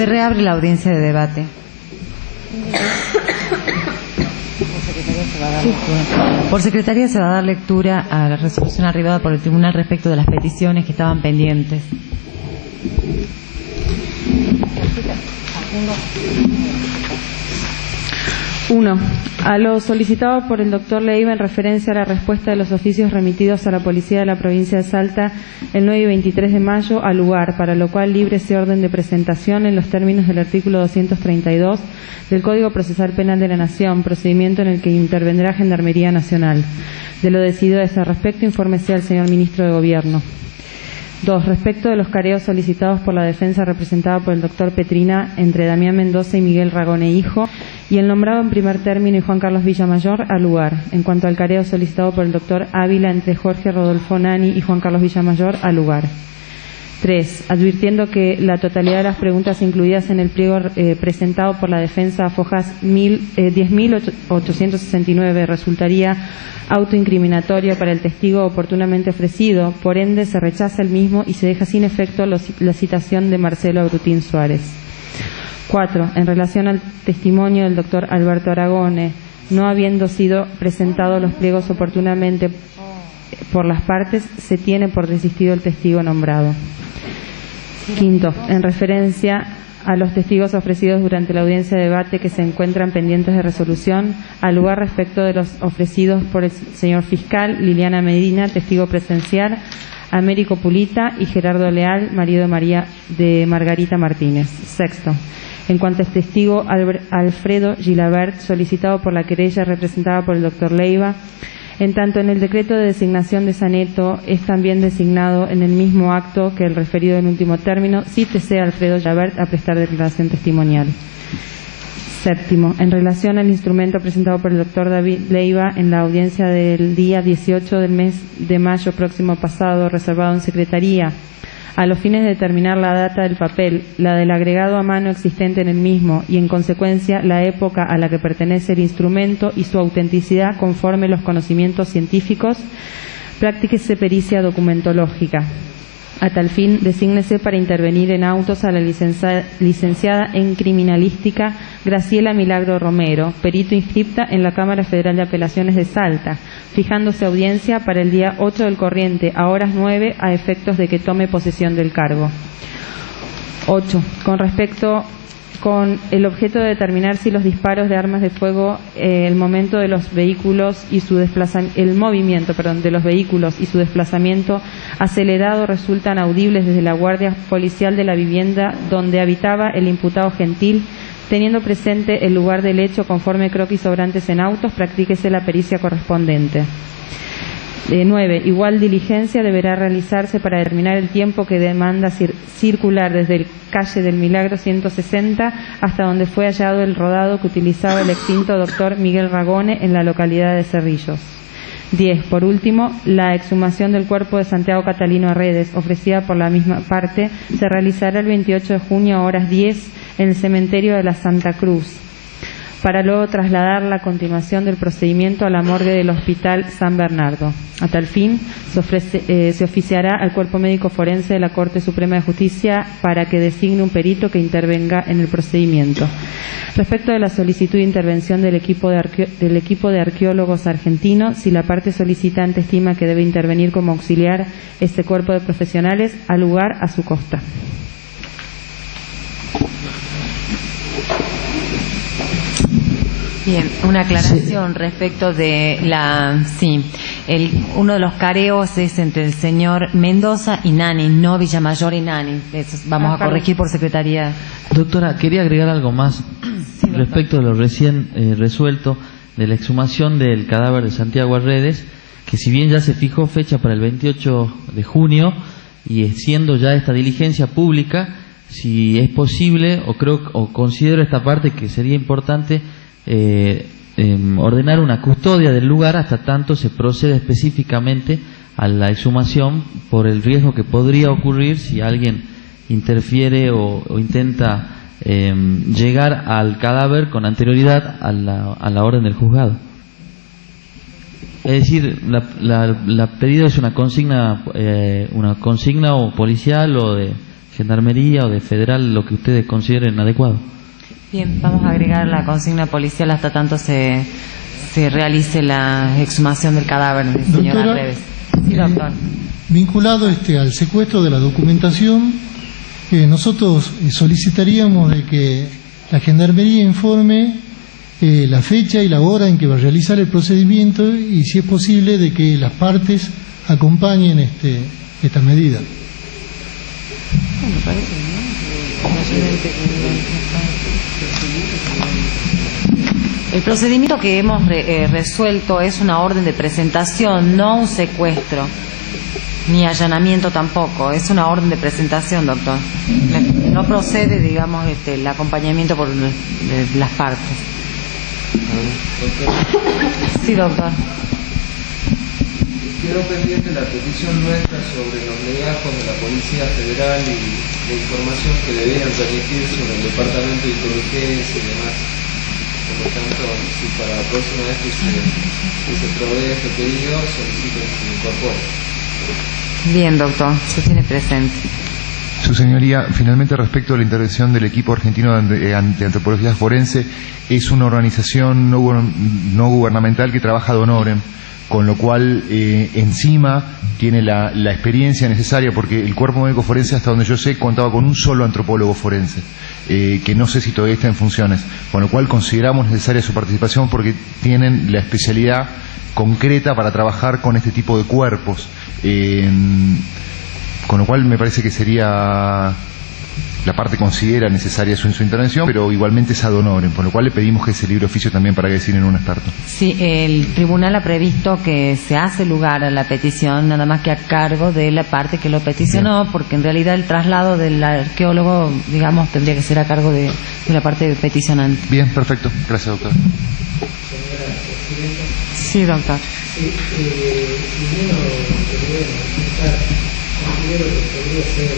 Se reabre la audiencia de debate. Por secretaría se va a dar lectura a la resolución arribada por el tribunal respecto de las peticiones que estaban pendientes. 1. A lo solicitado por el doctor Leiva en referencia a la respuesta de los oficios remitidos a la Policía de la Provincia de Salta el 9 y 23 de mayo al lugar, para lo cual libre ese orden de presentación en los términos del artículo 232 del Código Procesal Penal de la Nación, procedimiento en el que intervendrá Gendarmería Nacional. De lo decidido a ese respecto, infórmese al señor Ministro de Gobierno. 2. Respecto de los careos solicitados por la defensa representada por el doctor Petrina entre Damián Mendoza y Miguel Ragone hijo y el nombrado en primer término y Juan Carlos Villamayor al lugar. En cuanto al careo solicitado por el doctor Ávila entre Jorge Rodolfo Nani y Juan Carlos Villamayor al lugar. 3. Advirtiendo que la totalidad de las preguntas incluidas en el pliego presentado por la defensa a fojas 10.869 resultaría autoincriminatorio para el testigo oportunamente ofrecido, por ende se rechaza el mismo y se deja sin efecto la citación de Marcelo Agrutín Suárez. 4. En relación al testimonio del doctor Alberto Aragone, no habiendo sido presentados los pliegos oportunamente por las partes, se tiene por desistido el testigo nombrado. 5. En referencia a los testigos ofrecidos durante la audiencia de debate que se encuentran pendientes de resolución, al lugar respecto de los ofrecidos por el señor fiscal Liliana Medina, testigo presencial, Américo Pulita y Gerardo Leal, marido de Margarita Martínez. 6. En cuanto al testigo Alfredo Gilabert, solicitado por la querella representada por el doctor Leiva, en tanto en el decreto de designación de Saneto es también designado en el mismo acto que el referido en último término, cítese a Alfredo Gilabert a prestar declaración testimonial. 7. En relación al instrumento presentado por el doctor David Leiva en la audiencia del día 18 del mes de mayo próximo pasado, reservado en Secretaría, a los fines de determinar la data del papel, la del agregado a mano existente en el mismo y, en consecuencia, la época a la que pertenece el instrumento y su autenticidad conforme los conocimientos científicos, practíquese pericia documentológica. A tal fin, desígnese para intervenir en autos a la licenciada en Criminalística Graciela Milagro Romero, perito inscripta en la Cámara Federal de Apelaciones de Salta, fijándose audiencia para el día 8 del corriente a horas 9 a efectos de que tome posesión del cargo. 8. Con el objeto de determinar si los disparos de armas de fuego, el movimiento de los vehículos y su desplazamiento acelerado resultan audibles desde la guardia policial de la vivienda donde habitaba el imputado Gentil, teniendo presente el lugar del hecho conforme croquis sobrantes en autos, practíquese la pericia correspondiente. 9. Igual diligencia deberá realizarse para determinar el tiempo que demanda circular desde el calle del Milagro 160 hasta donde fue hallado el rodado que utilizaba el extinto doctor Miguel Ragone en la localidad de Cerrillos. 10. Por último, la exhumación del cuerpo de Santiago Catalino Redes, ofrecida por la misma parte, se realizará el 28 de junio a horas 10 en el cementerio de la Santa Cruz, para luego trasladar la continuación del procedimiento a la morgue del Hospital San Bernardo. A tal fin, se oficiará al Cuerpo Médico Forense de la Corte Suprema de Justicia para que designe un perito que intervenga en el procedimiento. Respecto de la solicitud de intervención del equipo de arqueólogos argentinos, si la parte solicitante estima que debe intervenir como auxiliar este cuerpo de profesionales, al lugar a su costa. Bien, una aclaración respecto de uno de los careos es entre el señor Mendoza y Nani, no Villamayor y Nani. Eso vamos a corregir por secretaría. Doctora, quería agregar algo más respecto de lo recién resuelto de la exhumación del cadáver de Santiago Redes, que si bien ya se fijó fecha para el 28 de junio y siendo ya esta diligencia pública, si es posible o considero esta parte que sería importante ordenar una custodia del lugar hasta tanto se proceda específicamente a la exhumación por el riesgo que podría ocurrir si alguien interfiere o intenta llegar al cadáver con anterioridad a la orden del juzgado. Es decir, la pedida es una consigna o policial o de Gendarmería o de Federal, lo que ustedes consideren adecuado. Bien, vamos a agregar la consigna policial hasta tanto se realice la exhumación del cadáver del señor Doctora, Arredes. Sí, doctor. Vinculado al secuestro de la documentación, nosotros solicitaríamos de que la Gendarmería informe la fecha y la hora en que va a realizar el procedimiento y, si es posible, de que las partes acompañen esta medida. El procedimiento que hemos resuelto es una orden de presentación, no un secuestro, ni allanamiento tampoco. Es una orden de presentación, doctor. No procede, digamos, el acompañamiento por las partes. Sí, doctor. Quedó pendiente la petición nuestra sobre los legajos de la Policía Federal y la información que debían remitirse en el Departamento de Inteligencia y demás. Por lo tanto, si para la próxima vez que se provee este pedido, solicito que se incorpore. Bien, doctor, se tiene presente. Su señoría, finalmente respecto a la intervención del equipo argentino de antropología forense, es una organización no gubernamental que trabaja ad honorem, con lo cual encima tiene la experiencia necesaria, porque el cuerpo médico forense, hasta donde yo sé, contaba con un solo antropólogo forense, que no sé si todavía está en funciones, con lo cual consideramos necesaria su participación porque tienen la especialidad concreta para trabajar con este tipo de cuerpos, con lo cual me parece que sería, la parte considera necesaria su intervención, pero igualmente es ad honorem, por lo cual le pedimos que se libre oficio también para que designen un experto. Sí, el tribunal ha previsto que se hace lugar a la petición, nada más que a cargo de la parte que lo peticionó, porque en realidad el traslado del arqueólogo, digamos, tendría que ser a cargo de la parte peticionante. Bien, perfecto. Gracias, doctor. Sí, doctor. Considero que podría ser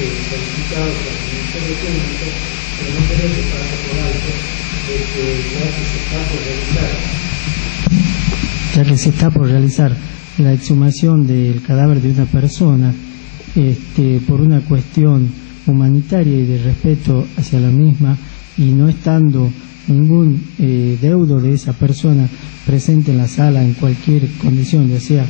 solicitado por el Ministerio Público, pero no creo que pase por alto de que ya que se está por realizar la exhumación del cadáver de una persona por una cuestión humanitaria y de respeto hacia la misma, y no estando ningún deudo de esa persona presente en la sala en cualquier condición, ya sea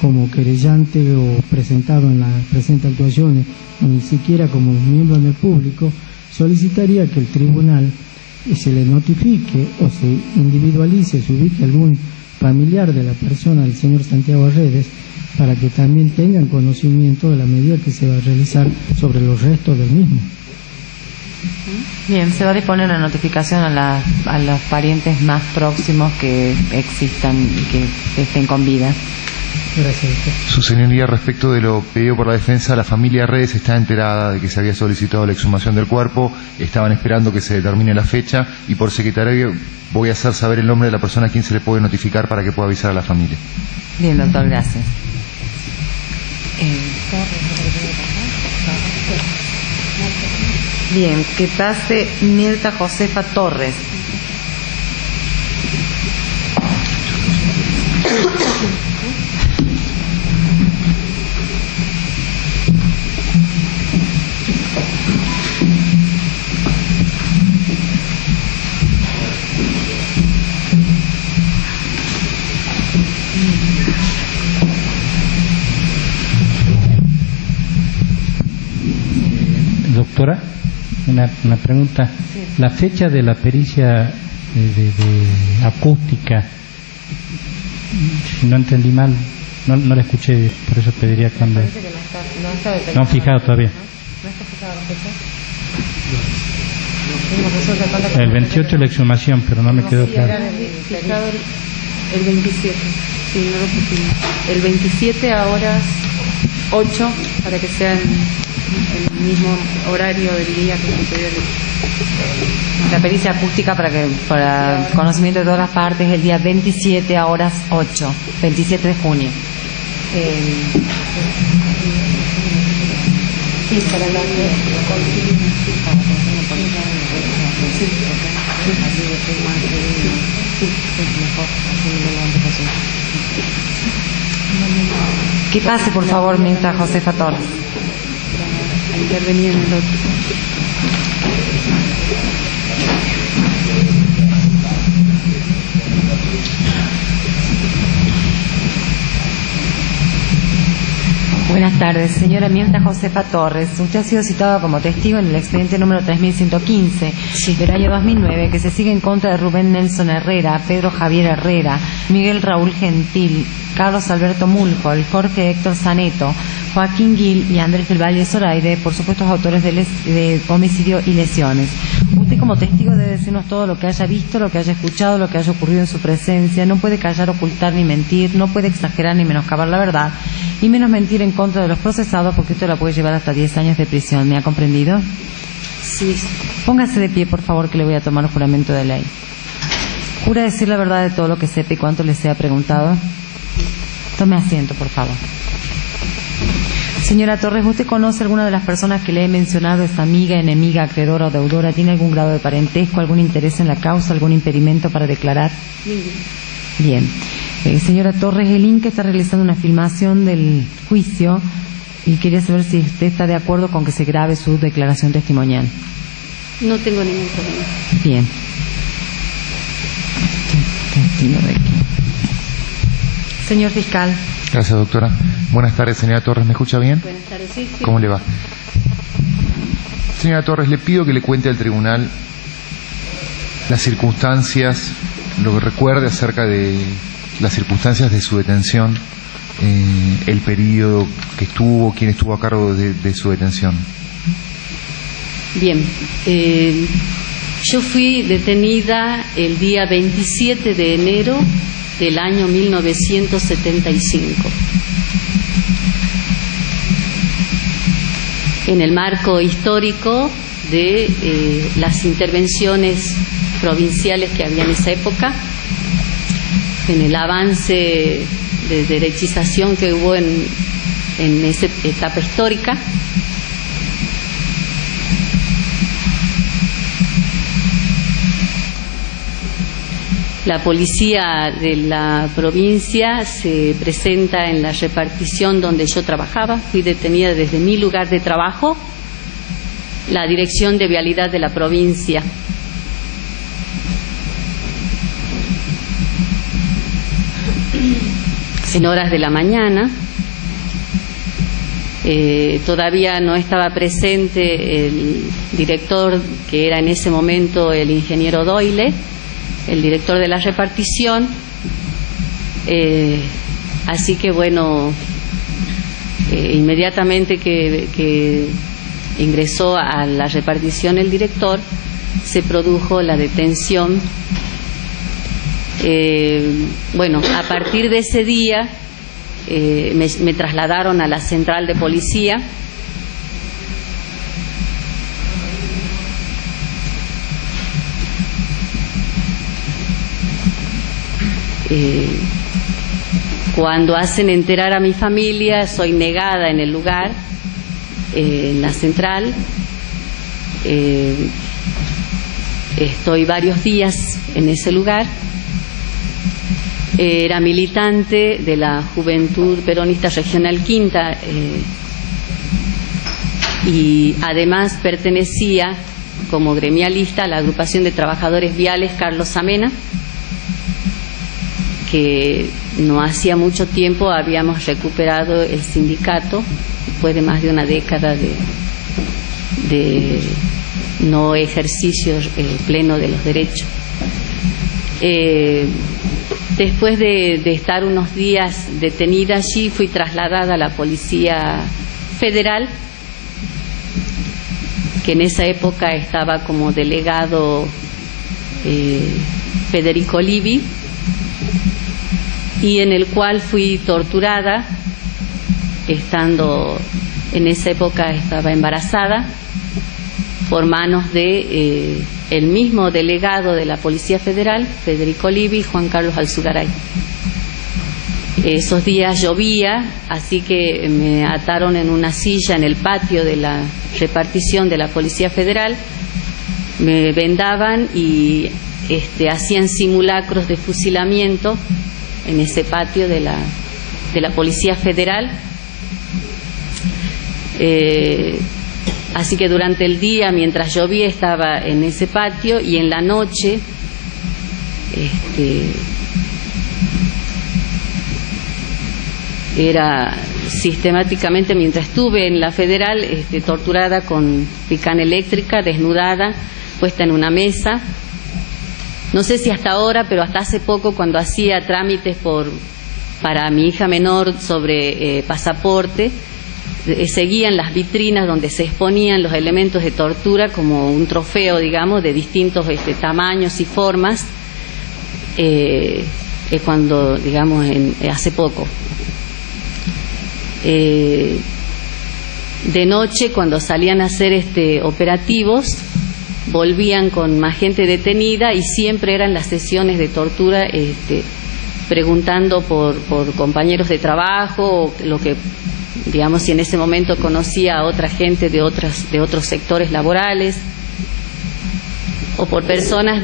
como querellante o presentado en las presentes actuaciones, ni siquiera como miembro del público, solicitaría que el tribunal se le notifique o se individualice, se ubique algún familiar de la persona del señor Santiago Arredes, para que también tengan conocimiento de la medida que se va a realizar sobre los restos del mismo. Bien, se va a disponer la notificación a los parientes más próximos que existan y que estén con vida. Gracias, doctor. Su señoría, respecto de lo pedido por la defensa, la familia Redes está enterada de que se había solicitado la exhumación del cuerpo, estaban esperando que se determine la fecha, y por secretario voy a hacer saber el nombre de la persona a quien se le puede notificar para que pueda avisar a la familia. Bien, doctor, gracias. Bien, que pase Mirta Josefa Torres. Doctora, una pregunta. La fecha de la pericia de acústica, si no entendí mal, no la escuché, por eso pediría cambiar. No han fijado todavía. El 28 la exhumación, pero no me quedó claro. El 27, sí, no lo pusimos. El 27 a horas 8, para que sea el mismo horario del día que sucedió La pericia acústica para conocimiento de todas las partes el día 27 a horas 8, 27 de junio. Sí, para la Que pase, por favor, Mirta Josefa Torres. intervenir en el otro. Buenas tardes, señora Mirta Josefa Torres. Usted ha sido citado como testigo en el expediente número 3115 del año 2009, que se sigue en contra de Rubén Nelson Herrera, Pedro Javier Herrera, Miguel Raúl Gentil, Carlos Alberto Mulhol, Jorge Héctor Zaneto, Joaquín Gil y Andrés del Valle Zoraide, por supuestos autores de homicidio y lesiones. Usted como testigo debe decirnos todo lo que haya visto, lo que haya escuchado, lo que haya ocurrido en su presencia. No puede callar, ocultar ni mentir, no puede exagerar ni menoscabar la verdad, y menos mentir en contra de los procesados, porque esto la puede llevar hasta 10 años de prisión. ¿Me ha comprendido? Sí. Póngase de pie, por favor, que le voy a tomar juramento de ley. ¿Jura decir la verdad de todo lo que sepa y cuánto le sea preguntado? Tome asiento, por favor. Señora Torres, ¿usted conoce alguna de las personas que le he mencionado? ¿Es amiga, enemiga, acreedora o deudora? ¿Tiene algún grado de parentesco, algún interés en la causa, algún impedimento para declarar? Bien. Señora Torres, el INCE está realizando una filmación del juicio y quería saber si usted está de acuerdo con que se grabe su declaración testimonial. No tengo ningún problema. Bien. Testigo de aquí. Señor fiscal. Gracias, doctora. Buenas tardes, señora Torres. ¿Me escucha bien? Buenas tardes, sí. ¿Cómo le va? Señora Torres, le pido que le cuente al tribunal las circunstancias, lo que recuerde acerca de las circunstancias de su detención, el periodo que estuvo, quién estuvo a cargo de su detención. Bien. Yo fui detenida el día 27 de enero del año 1975. En el marco histórico de las intervenciones provinciales que había en esa época, en el avance de derechización que hubo en esa etapa histórica. La policía de la provincia se presenta en la repartición donde yo trabajaba. Fui detenida desde mi lugar de trabajo, la Dirección de Vialidad de la provincia. En horas de la mañana. Todavía no estaba presente el director, que era en ese momento el ingeniero Doyle, el director de la repartición, así que bueno, inmediatamente que ingresó a la repartición el director, se produjo la detención. Bueno, a partir de ese día me trasladaron a la central de policía. Cuando hacen enterar a mi familia, soy negada en el lugar, en la central. Estoy varios días en ese lugar. Era militante de la Juventud Peronista Regional Quinta, y además pertenecía como gremialista a la agrupación de trabajadores viales Carlos Amena, que no hacía mucho tiempo habíamos recuperado el sindicato, después de más de una década de no ejercicio pleno de los derechos. Después de estar unos días detenida allí, fui trasladada a la Policía Federal, que en esa época estaba como delegado Federico Livi, y en el cual fui torturada, estando en esa época estaba embarazada, por manos de el mismo delegado de la Policía Federal, Federico Livi, Juan Carlos Alzugaray. Esos días llovía, así que me ataron en una silla en el patio de la repartición de la Policía Federal, me vendaban y hacían simulacros de fusilamiento en ese patio de la Policía Federal. Así que durante el día, mientras llovía, estaba en ese patio, y en la noche era sistemáticamente, mientras estuve en la Federal, torturada con picana eléctrica, desnudada, puesta en una mesa. No sé si hasta ahora, pero hasta hace poco, cuando hacía trámites para mi hija menor sobre pasaporte, seguían las vitrinas donde se exponían los elementos de tortura como un trofeo, digamos, de distintos tamaños y formas, cuando, digamos, hace poco. De noche, cuando salían a hacer operativos, volvían con más gente detenida, y siempre eran las sesiones de tortura, preguntando por compañeros de trabajo, o lo que, digamos, si en ese momento conocía a otra gente de otros sectores laborales, o por personas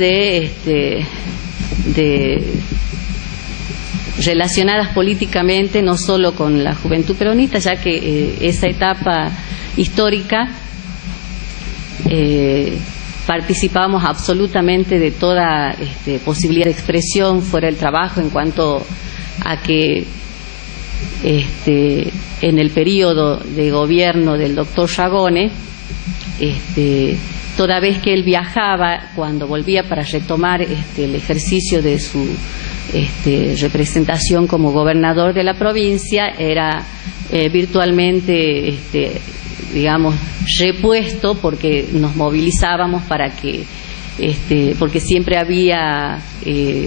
relacionadas políticamente, no solo con la Juventud Peronista, ya que esa etapa histórica participábamos absolutamente de toda posibilidad de expresión fuera del trabajo, en cuanto a que en el periodo de gobierno del doctor Yagone, toda vez que él viajaba, cuando volvía para retomar el ejercicio de su representación como gobernador de la provincia, era virtualmente, digamos, repuesto, porque nos movilizábamos para que, porque siempre había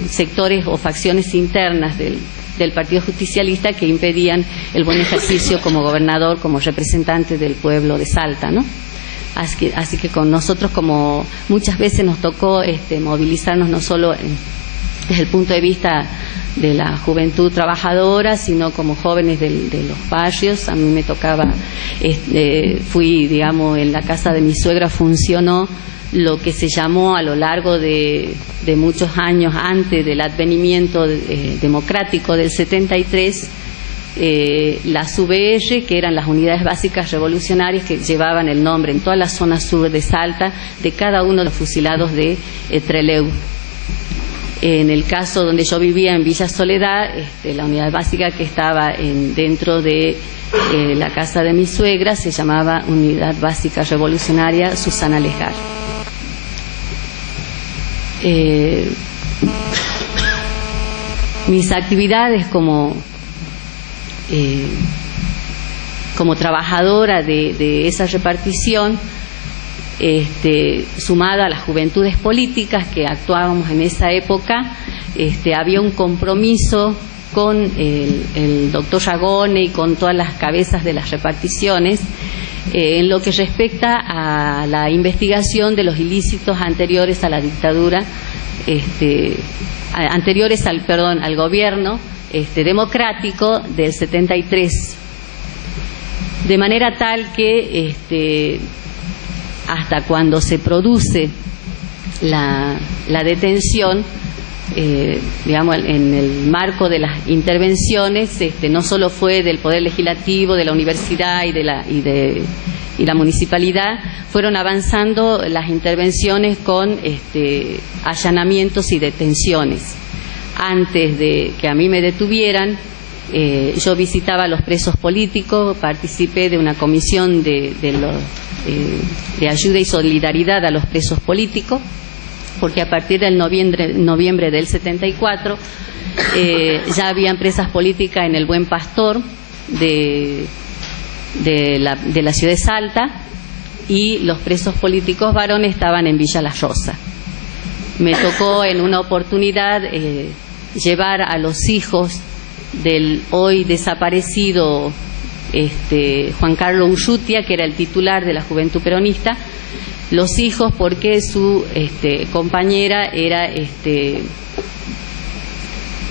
sectores o facciones internas del Partido Justicialista que impedían el buen ejercicio como gobernador, como representante del pueblo de Salta, ¿no? Así que con nosotros, como muchas veces nos tocó movilizarnos no solo desde el punto de vista de la juventud trabajadora, sino como jóvenes de los barrios. A mí me tocaba, fui, digamos, en la casa de mi suegra funcionó lo que se llamó a lo largo de muchos años antes del advenimiento democrático del 73, las UBR, que eran las unidades básicas revolucionarias, que llevaban el nombre en toda la zona sur de Salta de cada uno de los fusilados de Trelew. En el caso donde yo vivía, en Villa Soledad, la unidad básica que estaba dentro de la casa de mi suegra se llamaba Unidad Básica Revolucionaria Susana Lejar. Mis actividades como trabajadora de esa repartición, sumada a las juventudes políticas que actuábamos en esa época, había un compromiso con el doctor Yagone y con todas las cabezas de las reparticiones en lo que respecta a la investigación de los ilícitos anteriores a la dictadura, anteriores al gobierno democrático del 73, de manera tal que hasta cuando se produce la detención, digamos, en el marco de las intervenciones, no solo fue del Poder Legislativo, de la universidad y la municipalidad, fueron avanzando las intervenciones con allanamientos y detenciones. Antes de que a mí me detuvieran, yo visitaba a los presos políticos, participé de una comisión de ayuda y solidaridad a los presos políticos, porque a partir del noviembre del 74 ya habían presas políticas en el Buen Pastor de la ciudad de Salta, y los presos políticos varones estaban en Villa La Rosa. Me tocó en una oportunidad llevar a los hijos del hoy desaparecido Juan Carlos Urrutia, que era el titular de la Juventud Peronista, los hijos, porque su compañera era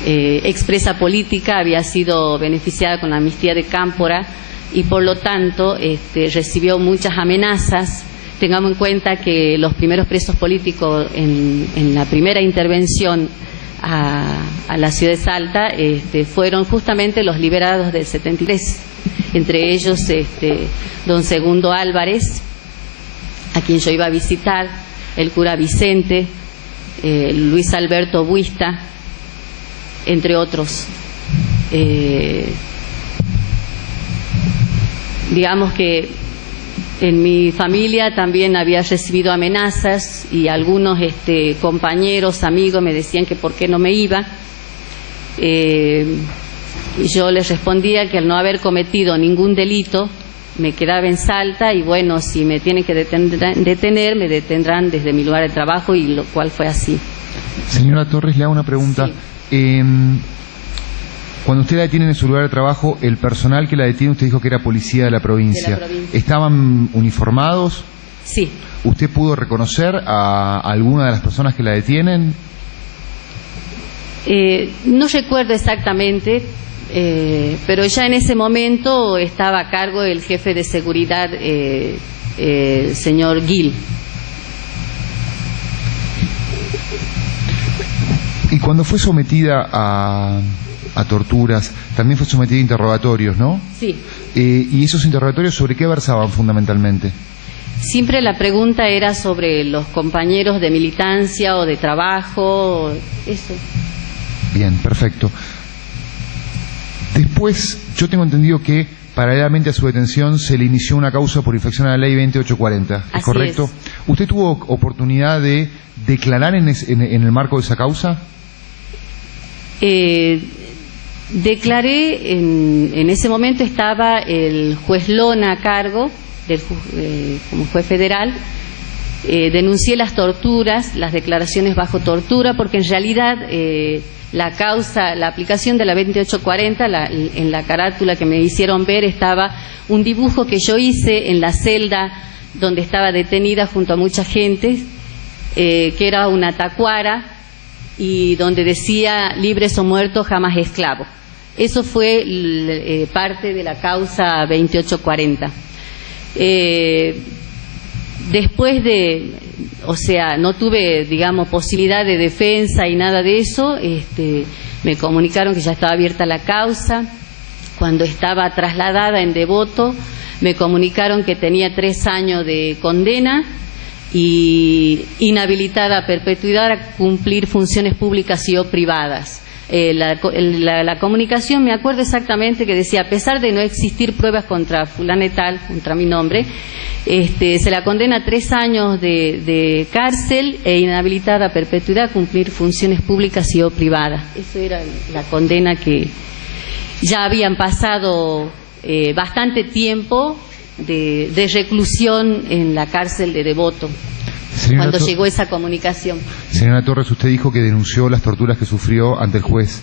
expresa política, había sido beneficiada con la amnistía de Cámpora, y por lo tanto recibió muchas amenazas. Tengamos en cuenta que los primeros presos políticos en la primera intervención a la ciudad de Salta fueron justamente los liberados del 73, entre ellos don Segundo Álvarez, a quien yo iba a visitar, el cura Vicente, Luis Alberto Buista, entre otros. Digamos que en mi familia también había recibido amenazas y algunos compañeros, amigos me decían que por qué no me iba. Y yo les respondía que al no haber cometido ningún delito me quedaba en Salta y bueno, si me tienen que detener, me detendrán desde mi lugar de trabajo, y lo cual fue así. Señora Torres, le hago una pregunta. Sí. Cuando usted la detiene en su lugar de trabajo, el personal que la detiene, usted dijo que era policía de la provincia. ¿Estaban uniformados? Sí. ¿Usted pudo reconocer a alguna de las personas que la detienen? No recuerdo exactamente, pero ya en ese momento estaba a cargo el jefe de seguridad, señor Gil. Y cuando fue sometida a torturas, también fue sometida a interrogatorios, ¿no? Sí. ¿Y esos interrogatorios sobre qué versaban fundamentalmente? Siempre la pregunta era sobre los compañeros de militancia o de trabajo, eso. Bien, perfecto. Después, yo tengo entendido que paralelamente a su detención se le inició una causa por infracción a la ley 2840, ¿es correcto? Es. ¿Usted tuvo oportunidad de declarar en el marco de esa causa? Declaré, en ese momento estaba el juez Lona a cargo, como juez federal. Denuncié las torturas, las declaraciones bajo tortura, porque en realidad la causa, la aplicación de la 2840, en la carátula que me hicieron ver estaba un dibujo que yo hice en la celda donde estaba detenida junto a mucha gente, que era una tacuara, y donde decía libres o muertos, jamás esclavos. Eso fue parte de la causa 2840. Después no tuve, digamos, posibilidad de defensa y nada de eso. Me comunicaron que ya estaba abierta la causa. Cuando estaba trasladada en Devoto, me comunicaron que tenía 3 años de condena y inhabilitada a perpetuidad a cumplir funciones públicas y o privadas. La comunicación, me acuerdo exactamente que decía, a pesar de no existir pruebas contra fulana y tal, contra mi nombre, se la condena a 3 años de cárcel e inhabilitada a perpetuidad a cumplir funciones públicas y o privadas. Eso era la condena, que ya habían pasado bastante tiempo de reclusión en la cárcel de Devoto. Cuando llegó esa comunicación. Señora Torres, usted dijo que denunció las torturas que sufrió ante el juez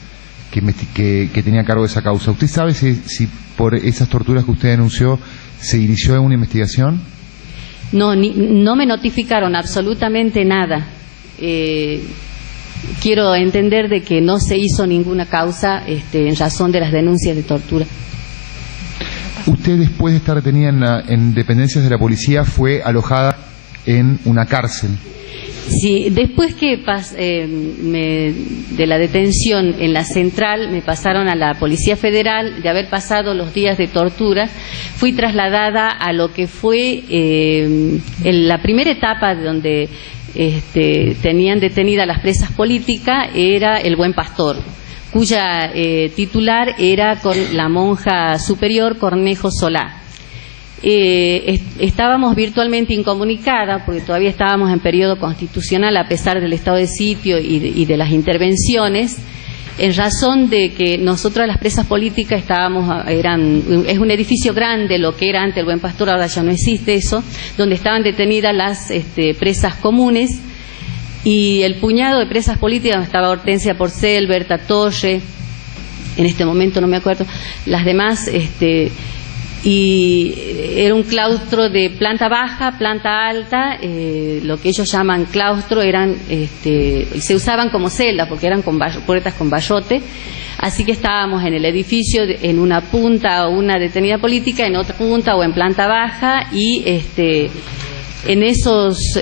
que tenía a cargo de esa causa. ¿Usted sabe si por esas torturas que usted denunció se inició una investigación? No, no me notificaron absolutamente nada. Quiero entender de que no se hizo ninguna causa en razón de las denuncias de tortura. Usted, después de estar detenida en dependencias de la policía, fue alojada en una cárcel. Sí, después que de la detención en la central me pasaron a la Policía Federal. De haber pasado los días de tortura, fui trasladada a lo que fue en la primera etapa donde tenían detenidas las presas políticas, era el Buen Pastor, cuya titular era con la monja superior Cornejo Solá. Estábamos virtualmente incomunicadas porque todavía estábamos en periodo constitucional, a pesar del estado de sitio y de las intervenciones, en razón de que nosotras las presas políticas es un edificio grande, lo que era antes el Buen Pastor, ahora ya no existe eso, donde estaban detenidas las presas comunes, y el puñado de presas políticas, donde estaba Hortensia Porcel, Berta Torre, en este momento no me acuerdo, las demás, y era un claustro de planta baja, planta alta, lo que ellos llaman claustro, se usaban como celdas porque eran puertas con barrote. Así que estábamos en el edificio, en una punta o una detenida política, en otra punta o en planta baja, y en esos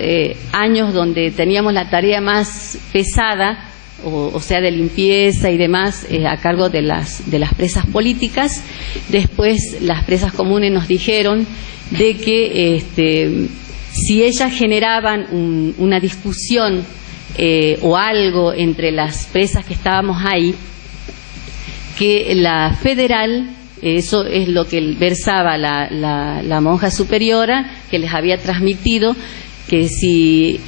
años donde teníamos la tarea más pesada, o sea, de limpieza y demás, a cargo de las presas políticas. Después las presas comunes nos dijeron de que si ellas generaban una discusión o algo entre las presas que estábamos ahí, que la federal, eso es lo que versaba la monja superiora, que les había transmitido, que si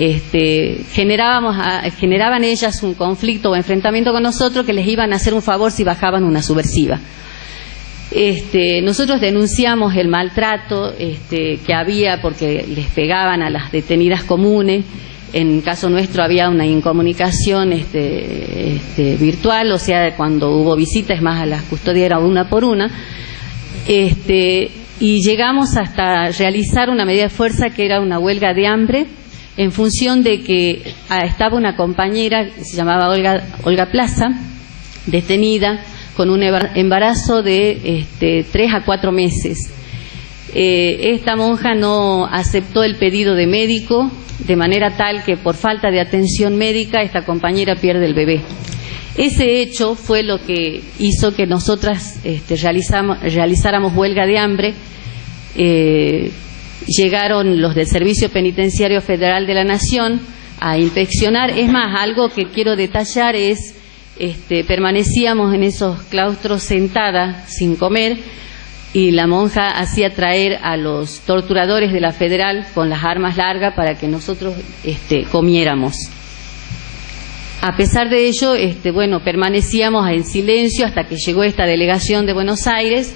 generaban ellas un conflicto o enfrentamiento con nosotros, que les iban a hacer un favor si bajaban una subversiva. Nosotros denunciamos el maltrato que había porque les pegaban a las detenidas comunes. En caso nuestro había una incomunicación virtual, o sea, cuando hubo visitas, más a las custodias era una por una. Y llegamos hasta realizar una medida de fuerza que era una huelga de hambre, en función de que estaba una compañera que se llamaba Olga Plaza, detenida con un embarazo de 3 a 4 meses. Esta monja no aceptó el pedido de médico, de manera tal que por falta de atención médica esta compañera pierde el bebé. Ese hecho fue lo que hizo que nosotras realizáramos huelga de hambre. Llegaron los del Servicio Penitenciario Federal de la Nación a inspeccionar. Es más, algo que quiero detallar es, permanecíamos en esos claustros sentadas sin comer, y la monja hacía traer a los torturadores de la Federal con las armas largas para que nosotros comiéramos. A pesar de ello, permanecíamos en silencio hasta que llegó esta delegación de Buenos Aires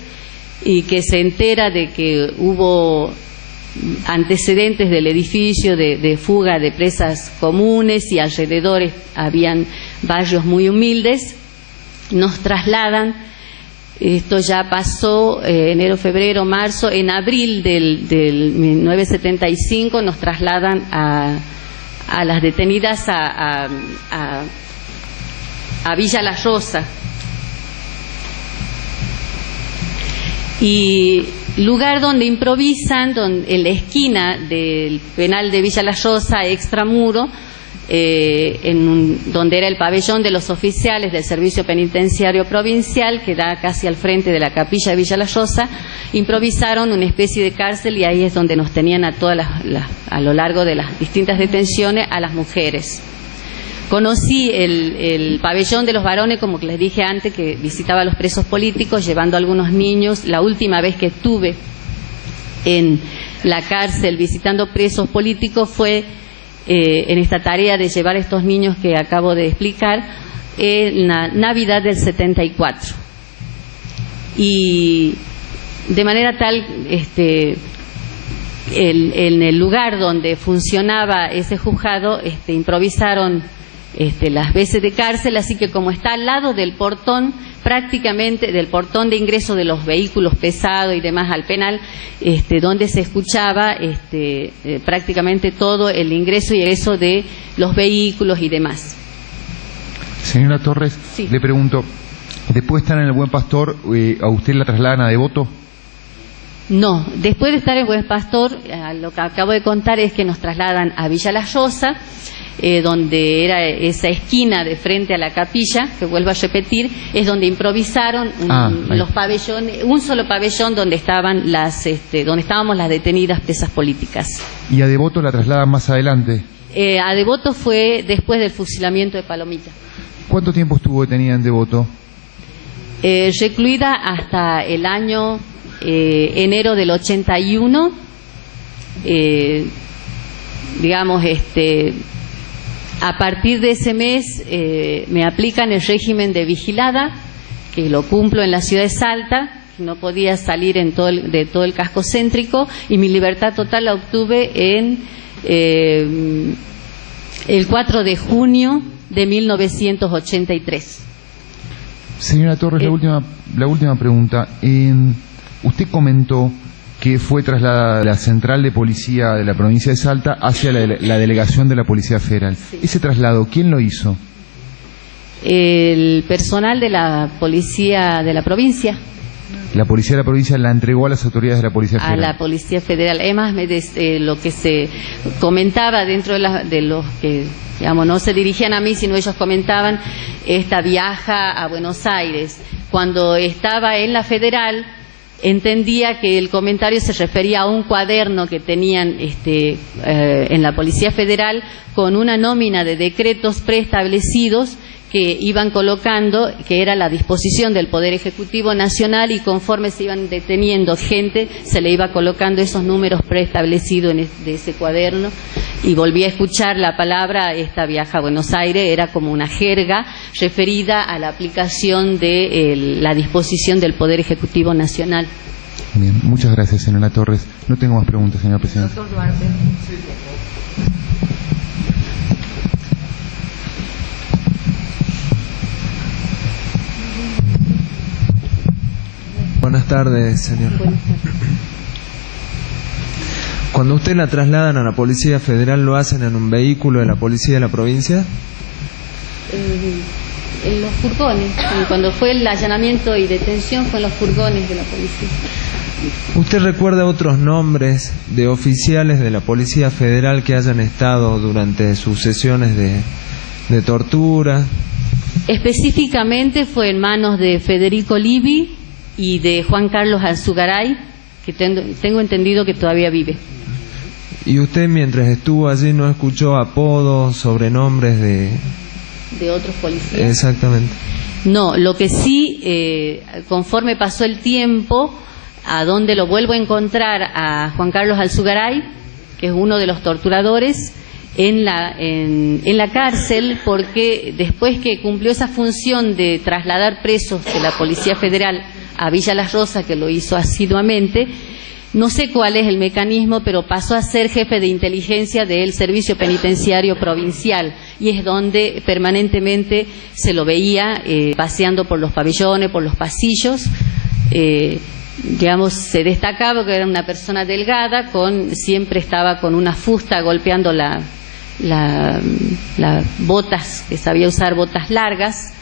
y que se entera de que hubo antecedentes del edificio de fuga de presas comunes y alrededores habían barrios muy humildes. Nos trasladan, esto ya pasó enero, febrero, marzo, en abril del 1975 nos trasladan a las detenidas a Villa La Rosa, y lugar donde improvisan, en la esquina del penal de Villa La Rosa, extramuro, donde era el pabellón de los oficiales del Servicio Penitenciario Provincial, que da casi al frente de la capilla de Villa La Rosa, improvisaron una especie de cárcel, y ahí es donde nos tenían a todas a lo largo de las distintas detenciones a las mujeres. Conocí el pabellón de los varones, como que les dije antes, que visitaba a los presos políticos, llevando a algunos niños. La última vez que estuve en la cárcel visitando presos políticos fue en esta tarea de llevar a estos niños que acabo de explicar en la Navidad del 74. Y de manera tal, en el lugar donde funcionaba ese juzgado, improvisaron las veces de cárcel, así que como está al lado del portón, prácticamente del portón de ingreso de los vehículos pesados y demás al penal, donde se escuchaba prácticamente todo el ingreso y egreso de los vehículos y demás. Señora Torres, sí. Le pregunto, después de estar en el Buen Pastor, ¿a usted la trasladan a Devoto? No, después de estar en Buen Pastor, lo que acabo de contar es que nos trasladan a Villa La Rosa, donde era esa esquina de frente a la capilla, que vuelvo a repetir, es donde improvisaron los pabellones, un solo pabellón donde estaban donde estábamos las detenidas presas políticas. ¿Y a Devoto la trasladan más adelante? A Devoto fue después del fusilamiento de Palomita. ¿Cuánto tiempo estuvo detenida en Devoto? Recluida hasta el año enero del 81, digamos, a partir de ese mes me aplican el régimen de vigilada, que lo cumplo en la ciudad de Salta, no podía salir de todo el casco céntrico, y mi libertad total la obtuve en el 4 de junio de 1983. Señora Torres, la última pregunta. Usted comentó que fue trasladada de la central de policía de la provincia de Salta hacia la delegación de la Policía Federal. Sí. Ese traslado, ¿quién lo hizo? El personal de la policía de la provincia. La policía de la provincia la entregó a las autoridades de la Policía Federal. A la Policía Federal. Además, lo que se comentaba dentro de los que, digamos, no se dirigían a mí, sino ellos comentaban esta viaja a Buenos Aires. Cuando estaba en la Federal, entendía que el comentario se refería a un cuaderno que tenían en la Policía Federal con una nómina de decretos preestablecidos que iban colocando, que era la disposición del Poder Ejecutivo Nacional, y conforme se iban deteniendo gente, se le iba colocando esos números preestablecidos de ese cuaderno. Y volví a escuchar la palabra, esta viaja a Buenos Aires, era como una jerga referida a la aplicación de la disposición del Poder Ejecutivo Nacional. Bien, muchas gracias, señora Torres. No tengo más preguntas, señor presidente. Doctor Duarte. Buenas tardes, señor. Buenas tardes. Cuando usted la trasladan a la Policía Federal, ¿lo hacen en un vehículo de la Policía de la provincia? En los furgones. Cuando fue el allanamiento y detención fue en los furgones de la policía. ¿Usted recuerda otros nombres de oficiales de la Policía Federal que hayan estado durante sus sesiones de tortura? Específicamente fue en manos de Federico Livi y de Juan Carlos Alzugaray, que tengo entendido que todavía vive. ¿Y usted mientras estuvo allí no escuchó apodos, sobrenombres de otros policías? Exactamente. No, lo que sí, conforme pasó el tiempo, a donde lo vuelvo a encontrar a Juan Carlos Alzugaray, que es uno de los torturadores, en la cárcel, porque después que cumplió esa función de trasladar presos de la Policía Federal a Villa Las Rosas, que lo hizo asiduamente, no sé cuál es el mecanismo, pero pasó a ser jefe de inteligencia del Servicio Penitenciario Provincial, y es donde permanentemente se lo veía paseando por los pabellones, por los pasillos. Digamos, se destacaba que era una persona delgada, siempre estaba con una fusta golpeando las botas, que sabía usar botas largas,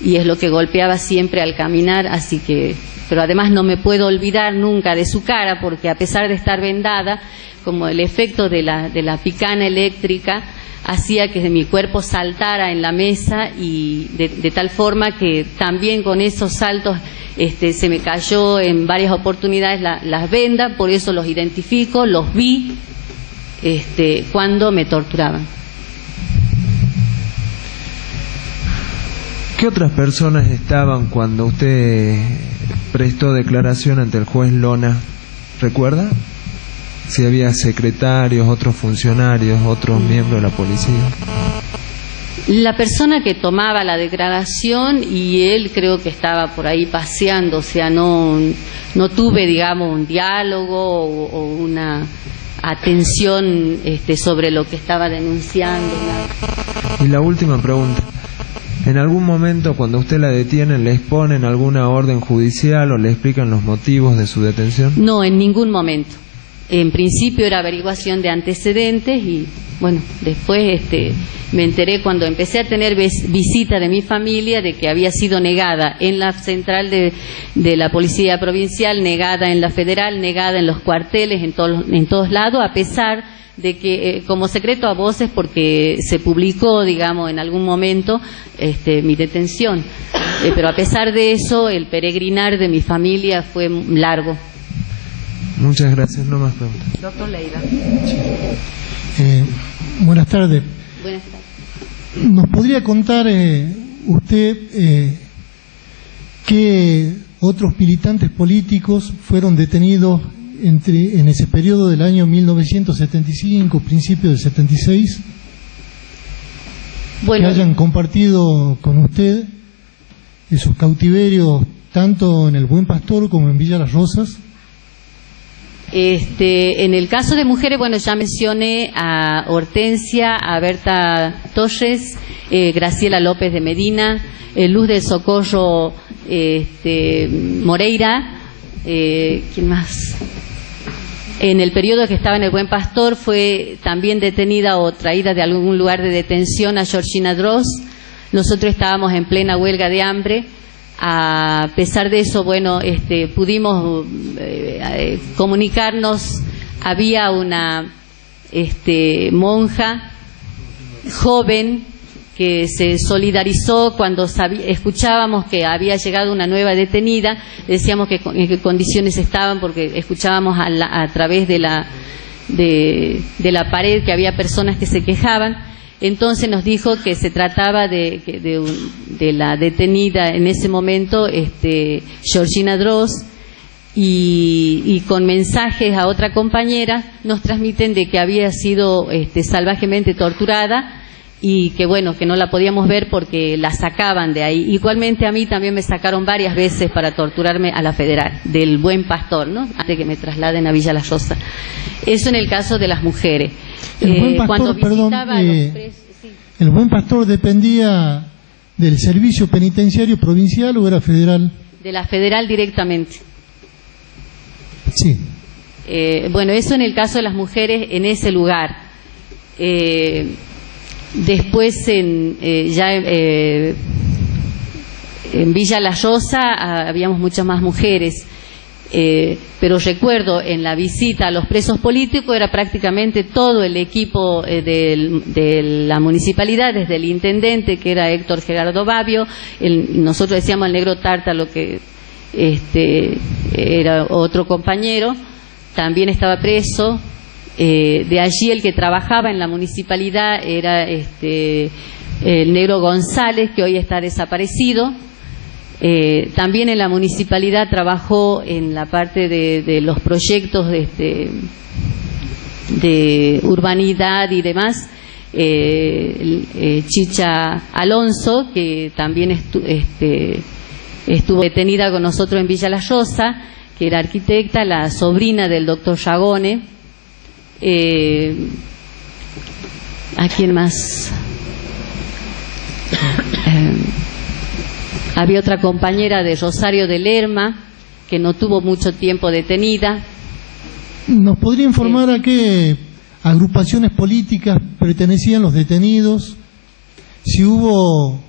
y es lo que golpeaba siempre al caminar, así que, pero además no me puedo olvidar nunca de su cara, porque a pesar de estar vendada, como el efecto de la picana eléctrica hacía que mi cuerpo saltara en la mesa, y de tal forma que también con esos saltos se me cayó en varias oportunidades las vendas, por eso los identifico, los vi cuando me torturaban. ¿Qué otras personas estaban cuando usted prestó declaración ante el juez Lona? ¿Recuerda? Si había secretarios, otros funcionarios, otros miembros de la policía. La persona que tomaba la declaración, y él creo que estaba por ahí paseando, o sea, no tuve, digamos, un diálogo o una atención sobre lo que estaba denunciando. Y la última pregunta. ¿En algún momento cuando usted la detienen le exponen alguna orden judicial o le explican los motivos de su detención? No, en ningún momento. En principio era averiguación de antecedentes, y bueno, después me enteré cuando empecé a tener visita de mi familia de que había sido negada en la central de la Policía Provincial, negada en la Federal, negada en los cuarteles, en todos lados, a pesar de que como secreto a voces, porque se publicó, digamos, en algún momento mi detención, pero a pesar de eso el peregrinar de mi familia fue largo. Muchas gracias, no más preguntas. Doctor Leiva. Buenas tardes. Buenas tardes. ¿Nos podría contar usted qué otros militantes políticos fueron detenidos en ese periodo del año 1975, principio del 76, bueno, que hayan compartido con usted esos cautiverios tanto en el Buen Pastor como en Villa Las Rosas? En el caso de mujeres, bueno, ya mencioné a Hortensia, a Berta Torres, Graciela López de Medina, Luz del Socorro Moreira, ¿quién más? En el periodo que estaba en el Buen Pastor fue también detenida o traída de algún lugar de detención a Georgina Dross. Nosotros estábamos en plena huelga de hambre. A pesar de eso, bueno, pudimos comunicarnos. Había una monja joven que se solidarizó cuando escuchábamos que había llegado una nueva detenida, decíamos que en qué condiciones estaban, porque escuchábamos a través de la pared que había personas que se quejaban. Entonces nos dijo que se trataba de la detenida en ese momento, Georgina Droz, y con mensajes a otra compañera nos transmiten de que había sido salvajemente torturada y que bueno, que no la podíamos ver porque la sacaban de ahí. Igualmente a mí también me sacaron varias veces para torturarme a la Federal, del Buen Pastor, ¿no? Antes de que me trasladen a Villa La Llosa. Eso en el caso de las mujeres. El Buen Pastor, ¿El Buen Pastor dependía del servicio penitenciario provincial o era federal? De la Federal directamente. Sí. Bueno, eso en el caso de las mujeres en ese lugar. Después en Villa La Llosa habíamos muchas más mujeres, pero recuerdo en la visita a los presos políticos era prácticamente todo el equipo de la municipalidad, desde el intendente que era Héctor Gerardo Babio, nosotros decíamos el negro Tártalo que era otro compañero, también estaba preso. De allí el que trabajaba en la municipalidad era el negro González, que hoy está desaparecido. También en la municipalidad trabajó en la parte de los proyectos de urbanidad y demás, Chicha Alonso, que también estuvo detenida con nosotros en Villa La Llosa, que era arquitecta, la sobrina del doctor Yagone. ¿A quién más? Había otra compañera de Rosario de Lerma que no tuvo mucho tiempo detenida. ¿Nos podría informar a qué agrupaciones políticas pertenecían los detenidos? Si hubo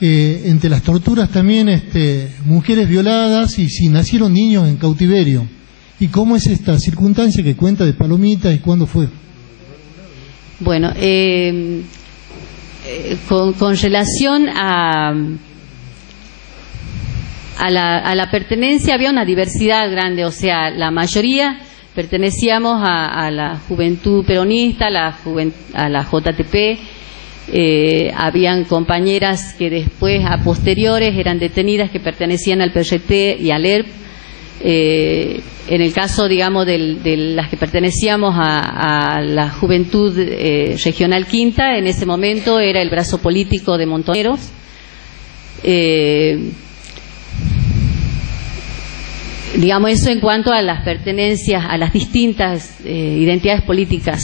entre las torturas también mujeres violadas y si nacieron niños en cautiverio. ¿Y cómo es esta circunstancia que cuenta de Palomita y cuándo fue? Bueno, con relación a la pertenencia había una diversidad grande, o sea, la mayoría pertenecíamos a la juventud peronista, a la JTP, habían compañeras que después, a posteriores, eran detenidas que pertenecían al PRT y al ERP. En el caso, digamos, de las que pertenecíamos a la Juventud Regional Quinta, en ese momento era el brazo político de Montoneros. Digamos, eso en cuanto a las pertenencias, a las distintas identidades políticas.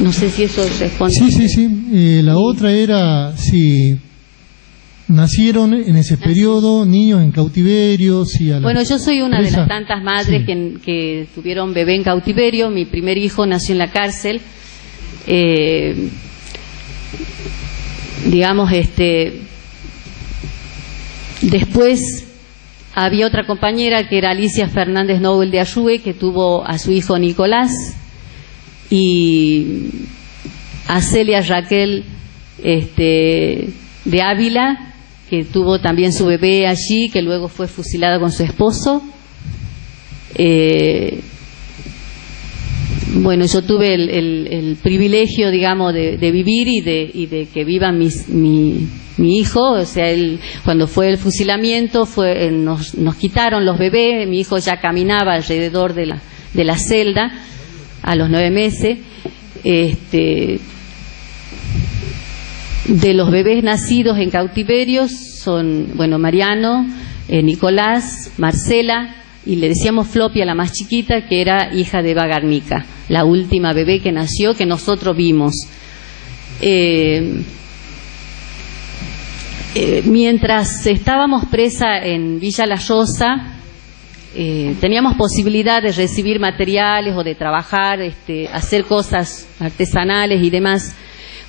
No sé si eso responde. Sí. La otra era si nacieron en ese periodo niños en cautiverio. Bueno, yo soy una de las tantas madres que tuvieron bebé en cautiverio. Mi primer hijo nació en la cárcel. Digamos, después había otra compañera que era Alicia Fernández Nobel de Ayue, que tuvo a su hijo Nicolás, y a Celia Raquel de Ávila, que tuvo también su bebé allí, que luego fue fusilada con su esposo. Bueno, yo tuve el privilegio, digamos, de vivir y de que viva mi hijo. O sea, cuando fue el fusilamiento, nos quitaron los bebés. Mi hijo ya caminaba alrededor de la celda a los 9 meses. De los bebés nacidos en cautiverio son, bueno, Mariano, Nicolás, Marcela, y le decíamos Floppy a la más chiquita, que era hija de Eva Garnica, la última bebé que nació, que nosotros vimos. Mientras estábamos presa en Villa La Llosa, teníamos posibilidad de recibir materiales o de trabajar, hacer cosas artesanales y demás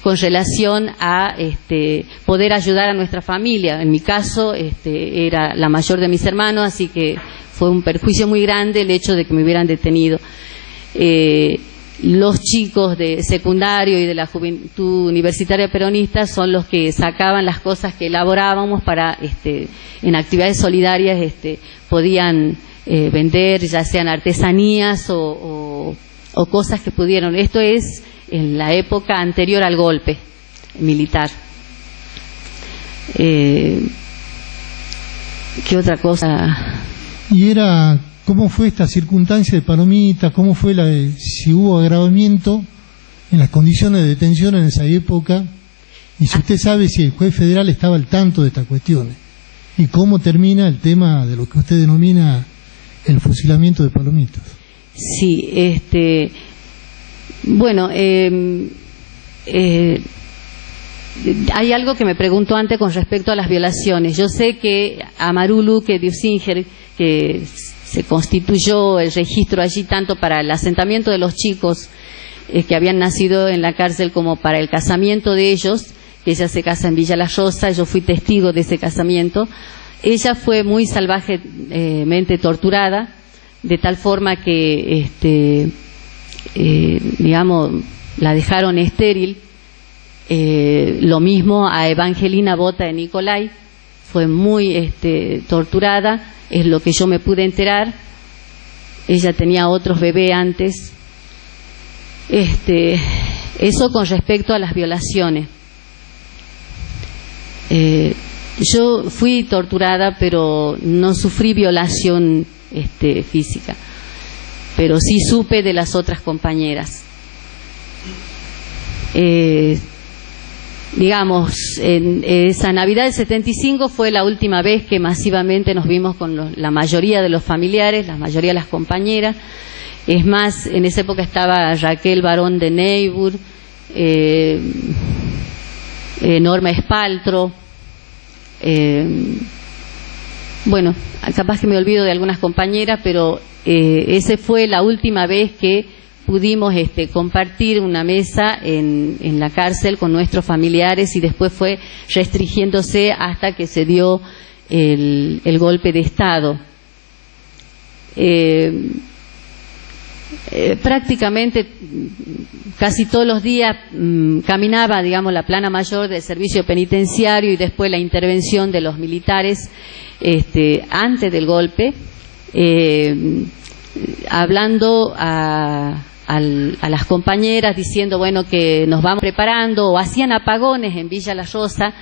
con relación a poder ayudar a nuestra familia. En mi caso, era la mayor de mis hermanos, así que fue un perjuicio muy grande el hecho de que me hubieran detenido. los chicos de secundario y de la Juventud Universitaria Peronista son los que sacaban las cosas que elaborábamos para, en actividades solidarias, podían vender, ya sean artesanías o cosas que pudieron. Esto es en la época anterior al golpe militar. ¿Qué otra cosa? Y era, ¿cómo fue esta circunstancia de Palomita? ¿Cómo fue si hubo agravamiento en las condiciones de detención en esa época? Y si usted sabe si el juez federal estaba al tanto de estas cuestiones. ¿Y cómo termina el tema de lo que usted denomina el fusilamiento de Palomitas? Sí, bueno, hay algo que me preguntó antes con respecto a las violaciones. Yo sé que Amarulu, que Diusinger, que se constituyó el registro allí tanto para el asentamiento de los chicos que habían nacido en la cárcel como para el casamiento de ellos, que ella se casa en Villa La Rosa, yo fui testigo de ese casamiento. Ella fue muy salvajemente torturada, de tal forma que, digamos, la dejaron estéril. Lo mismo a Evangelina Bota de Nicolai, fue muy torturada, es lo que yo me pude enterar. Ella tenía otros bebés antes. Eso con respecto a las violaciones. Yo fui torturada, pero no sufrí violación física, pero sí supe de las otras compañeras. Digamos, en esa Navidad del 75 fue la última vez que masivamente nos vimos con la mayoría de los familiares, la mayoría de las compañeras. Es más, en esa época estaba Raquel Barón de Neibur, Norma Espaltro, bueno, capaz que me olvido de algunas compañeras, pero esa fue la última vez que pudimos compartir una mesa en la cárcel con nuestros familiares, y después fue restringiéndose hasta que se dio el golpe de Estado. Prácticamente casi todos los días caminaba, digamos, la plana mayor del servicio penitenciario y después la intervención de los militares antes del golpe, hablando a las compañeras, diciendo, bueno, que nos vamos preparando, o hacían apagones en Villa La Rosa,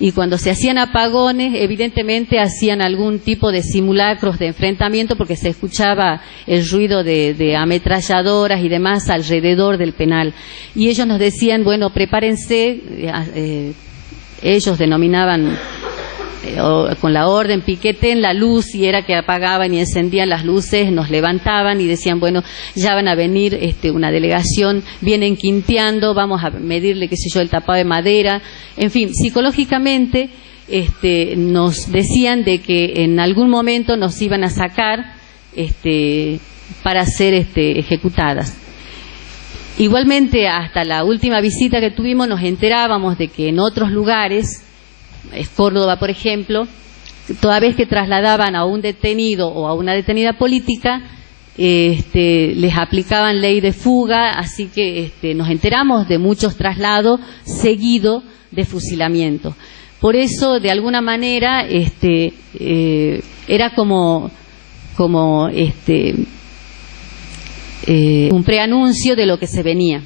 y cuando se hacían apagones, evidentemente hacían algún tipo de simulacros de enfrentamiento, porque se escuchaba el ruido de ametralladoras y demás alrededor del penal. Y ellos nos decían, bueno, prepárense, ellos denominaban con la orden, piqueten la luz, y era que apagaban y encendían las luces, nos levantaban y decían, bueno, ya van a venir una delegación, vienen quinteando, vamos a medirle, qué sé yo, el tapado de madera. En fin, psicológicamente nos decían de que en algún momento nos iban a sacar para ser ejecutadas. Igualmente, hasta la última visita que tuvimos, nos enterábamos de que en otros lugares, Córdoba, por ejemplo, toda vez que trasladaban a un detenido o a una detenida política, les aplicaban ley de fuga, así que nos enteramos de muchos traslados seguidos de fusilamiento. Por eso, de alguna manera, era como un preanuncio de lo que se venía.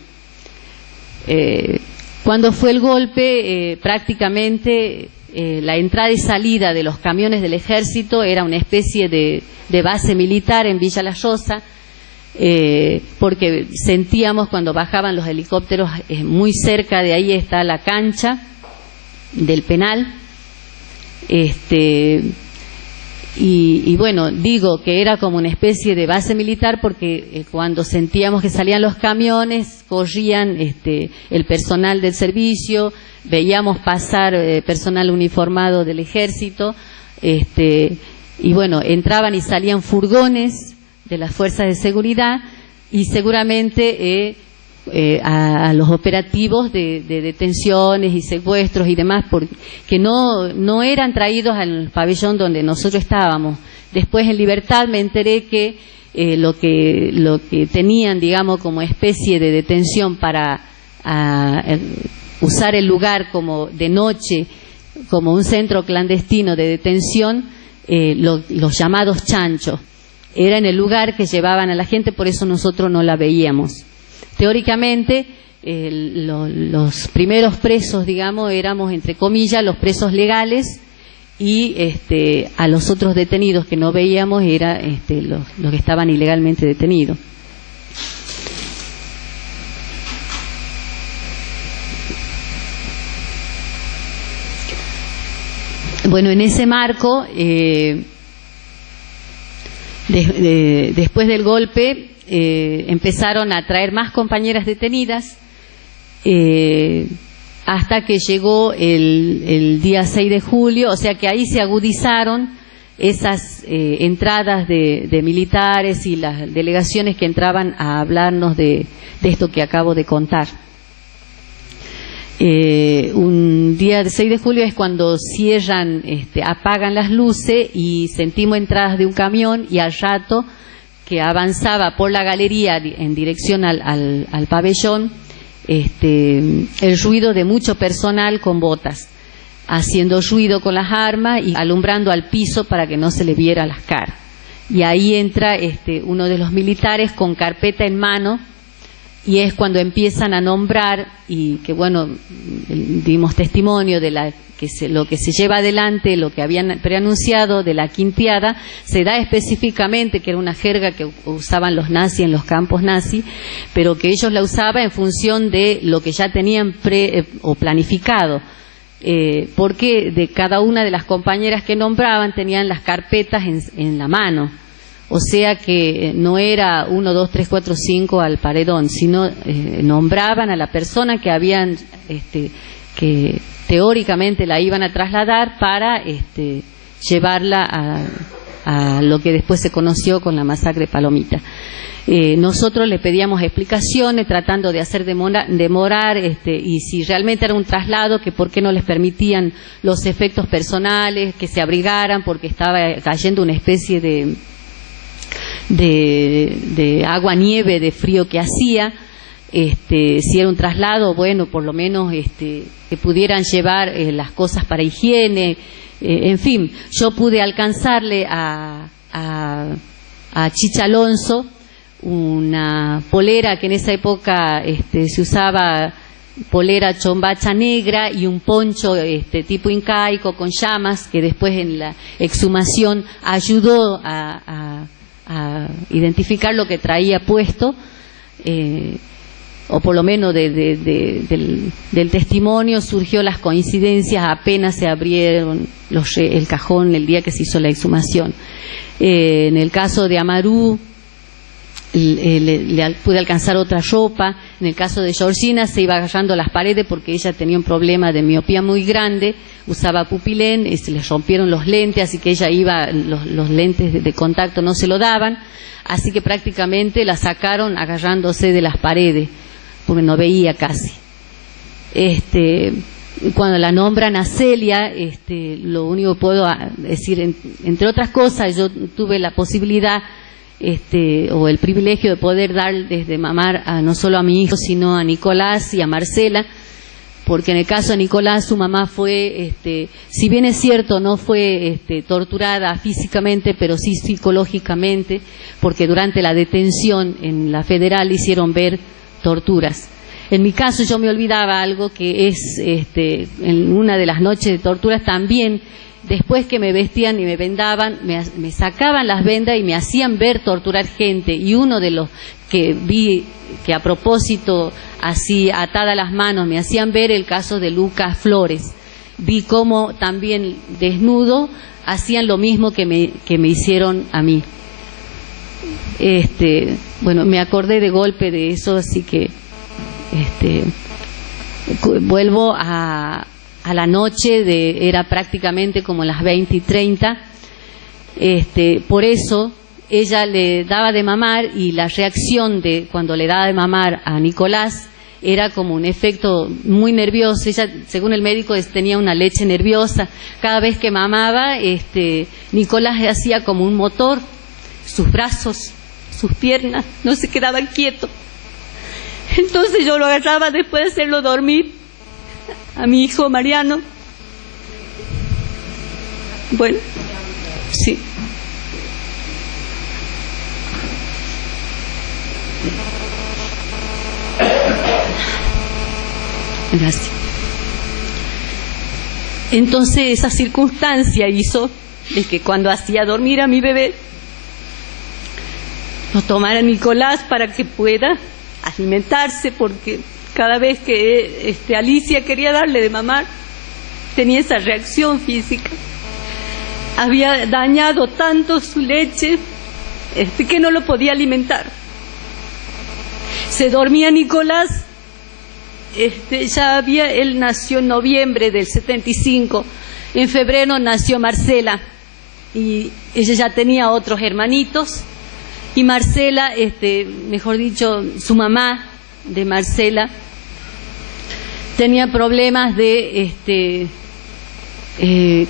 Cuando fue el golpe, prácticamente la entrada y salida de los camiones del ejército era una especie de base militar en Villa La Rosa, porque sentíamos cuando bajaban los helicópteros, muy cerca de ahí está la cancha del penal, y bueno, digo que era como una especie de base militar porque cuando sentíamos que salían los camiones, corrían el personal del servicio, veíamos pasar personal uniformado del ejército, y bueno, entraban y salían furgones de las fuerzas de seguridad, y seguramente a los operativos de detenciones y secuestros y demás, porque no eran traídos al pabellón donde nosotros estábamos. Después, en Libertad, me enteré que lo que tenían, digamos, como especie de detención para usar el lugar como de noche, como un centro clandestino de detención, los llamados chanchos. Era en el lugar que llevaban a la gente, por eso nosotros no la veíamos. Teóricamente, los primeros presos, digamos, éramos, entre comillas, los presos legales, y a los otros detenidos que no veíamos era los que estaban ilegalmente detenidos. Bueno, en ese marco, después del golpe, empezaron a traer más compañeras detenidas, hasta que llegó el día 6 de julio, o sea que ahí se agudizaron esas entradas de militares y las delegaciones que entraban a hablarnos de esto que acabo de contar. Un día de 6 de julio es cuando cierran, apagan las luces y sentimos entradas de un camión, y al rato que avanzaba por la galería en dirección al pabellón, el ruido de mucho personal con botas, haciendo ruido con las armas y alumbrando al piso para que no se le viera las caras. Y ahí entra uno de los militares con carpeta en mano, y es cuando empiezan a nombrar, y que bueno, dimos testimonio de lo que se lleva adelante, lo que habían preanunciado de la quinteada, se da específicamente, que era una jerga que usaban los nazis en los campos nazis, pero que ellos la usaban en función de lo que ya tenían planificado, porque de cada una de las compañeras que nombraban tenían las carpetas en la mano. O sea que no era 1, 2, 3, 4, 5 al paredón, sino nombraban a la persona que habían, que teóricamente la iban a trasladar para llevarla a lo que después se conoció con la masacre Palomita. Nosotros le pedíamos explicaciones, tratando de hacer demorar, y si realmente era un traslado, que por qué no les permitían los efectos personales, que se abrigaran, porque estaba cayendo una especie de agua-nieve, de frío que hacía. Si era un traslado, bueno, por lo menos que pudieran llevar las cosas para higiene, en fin. Yo pude alcanzarle a Chicha Alonso una polera que en esa época se usaba, polera chombacha negra, y un poncho tipo incaico con llamas, que después en la exhumación ayudó a identificar lo que traía puesto, o por lo menos del testimonio surgió las coincidencias apenas se abrieron el cajón el día que se hizo la exhumación. En el caso de Amarú le pude alcanzar otra ropa. En el caso de Georgina se iba agarrando las paredes porque ella tenía un problema de miopía muy grande, usaba pupilén, se le rompieron los lentes, así que ella iba, los lentes de contacto no se lo daban, así que prácticamente la sacaron agarrándose de las paredes porque no veía casi. Cuando la nombran a Celia, lo único que puedo decir, entre otras cosas, yo tuve la posibilidad o el privilegio de poder dar desde mamar no solo a mi hijo, sino a Nicolás y a Marcela, porque en el caso de Nicolás su mamá fue, si bien es cierto, no fue torturada físicamente, pero sí psicológicamente, porque durante la detención en la Federal hicieron ver torturas. En mi caso yo me olvidaba algo, que es en una de las noches de torturas también, después que me vestían y me vendaban, me sacaban las vendas y me hacían ver torturar gente. Y uno de los que vi que a propósito, así atada las manos, me hacían ver el caso de Lucas Flores. Vi cómo también desnudo hacían lo mismo que me hicieron a mí. Bueno, me acordé de golpe de eso, así que vuelvo a la noche, era prácticamente como las 20:30, por eso ella le daba de mamar, y la reacción de cuando le daba de mamar a Nicolás era como un efecto muy nervioso. Ella, según el médico, tenía una leche nerviosa. Cada vez que mamaba, Nicolás hacía como un motor, sus brazos sus piernas, no se quedaba quieto. Entonces yo lo agarraba después de hacerlo dormir, a mi hijo Mariano. Bueno, sí. Gracias. Entonces esa circunstancia hizo de que cuando hacía dormir a mi bebé, lo tomara Nicolás para que pueda alimentarse, porque cada vez que Alicia quería darle de mamar, tenía esa reacción física. Había dañado tanto su leche que no lo podía alimentar. Se dormía Nicolás. Él nació en noviembre del 75, en febrero nació Marcela, y ella ya tenía otros hermanitos, y Marcela, mejor dicho, su mamá de Marcela, tenía problemas de,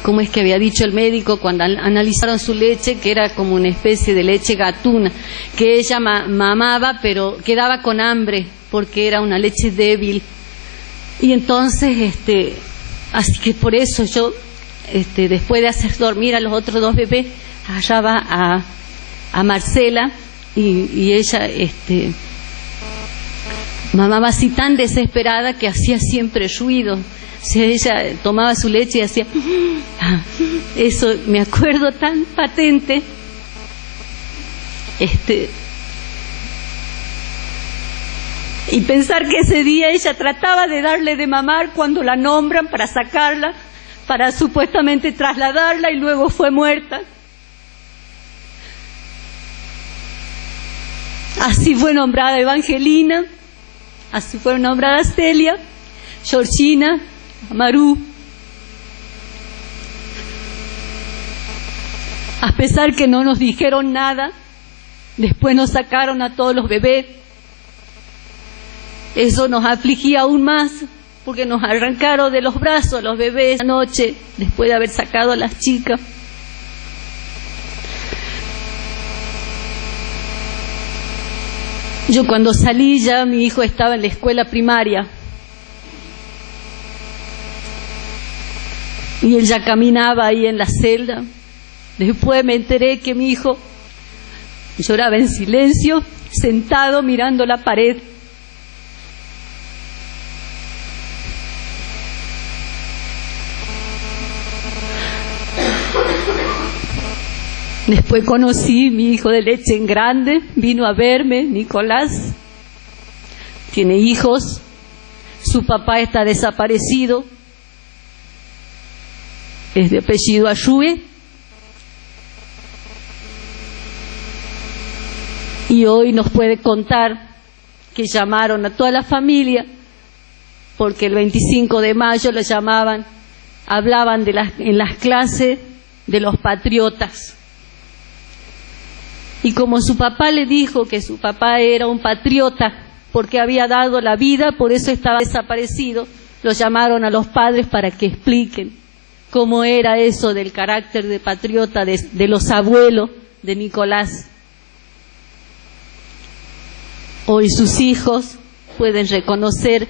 ¿cómo es que había dicho el médico cuando analizaron su leche? Que era como una especie de leche gatuna, que ella mamaba, pero quedaba con hambre, porque era una leche débil. Y entonces, así que por eso yo, después de hacer dormir a los otros dos bebés, hallaba a Marcela, y ella, mamaba así tan desesperada que hacía siempre ruido. O sea, ella tomaba su leche y hacía, eso me acuerdo tan patente. Y pensar que ese día ella trataba de darle de mamar cuando la nombran para sacarla, para supuestamente trasladarla, y luego fue muerta. Así fue nombrada Evangelina, así fue nombrada Celia, Georgina, Maru. A pesar que no nos dijeron nada, después nos sacaron a todos los bebés. Eso nos afligía aún más, porque nos arrancaron de los brazos los bebés anoche, después de haber sacado a las chicas. Yo cuando salí ya mi hijo estaba en la escuela primaria. Y él ya caminaba ahí en la celda. Después me enteré que mi hijo lloraba en silencio, sentado mirando la pared. Después conocí mi hijo de leche en grande, vino a verme, Nicolás, tiene hijos, su papá está desaparecido, es de apellido Ayue, y hoy nos puede contar que llamaron a toda la familia, porque el 25 de mayo lo llamaban, hablaban en las clases de los patriotas. Y como su papá le dijo que su papá era un patriota porque había dado la vida, por eso estaba desaparecido, los llamaron a los padres para que expliquen cómo era eso del carácter de patriota de los abuelos de Nicolás. Hoy sus hijos pueden reconocer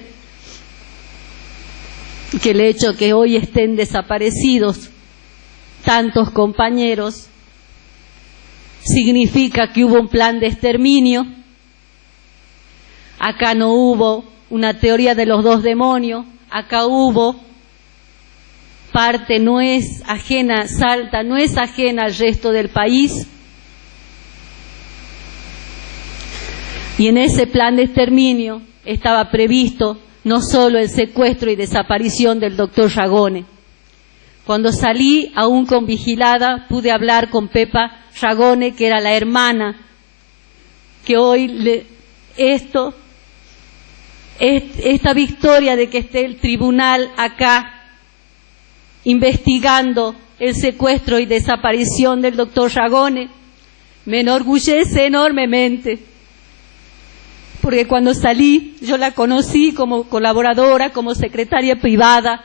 que el hecho que hoy estén desaparecidos tantos compañeros significa que hubo un plan de exterminio. Acá no hubo una teoría de los dos demonios, acá hubo parte, no es ajena, Salta no es ajena al resto del país. Y en ese plan de exterminio estaba previsto no solo el secuestro y desaparición del doctor Ragone. Cuando salí, aún con vigilada, pude hablar con Pepa Ragone, que era la hermana, que hoy esta victoria de que esté el tribunal acá investigando el secuestro y desaparición del doctor Ragone, me enorgullece enormemente, porque cuando salí yo la conocí como colaboradora, como secretaria privada,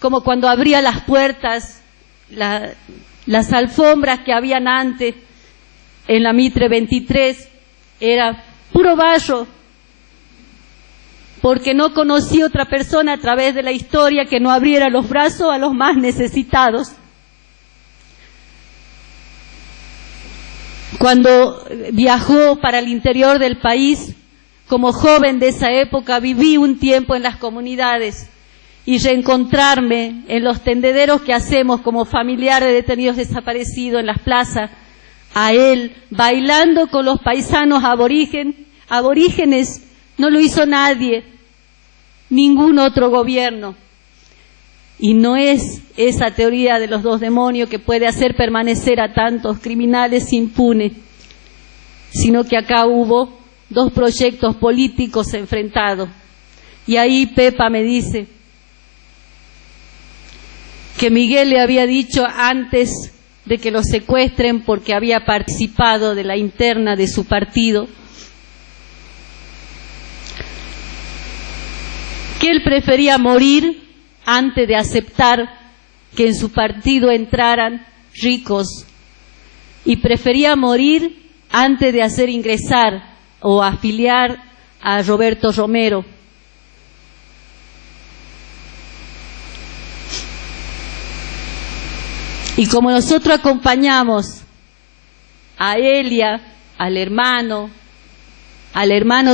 como cuando abría las puertas, las alfombras que habían antes en la Mitre 23, era puro barro, porque no conocí otra persona a través de la historia que no abriera los brazos a los más necesitados. Cuando viajó para el interior del país, como joven de esa época, viví un tiempo en las comunidades y reencontrarme en los tendederos que hacemos como familiares de detenidos desaparecidos en las plazas, a él bailando con los paisanos aborígenes, no lo hizo nadie, ningún otro gobierno. Y no es esa teoría de los dos demonios que puede hacer permanecer a tantos criminales impunes, sino que acá hubo dos proyectos políticos enfrentados. Y ahí Pepa me dice que Miguel le había dicho antes de que lo secuestren, porque había participado de la interna de su partido, que él prefería morir antes de aceptar que en su partido entraran ricos, y prefería morir antes de hacer ingresar o afiliar a Roberto Romero. Y como nosotros acompañamos a Elia, al hermano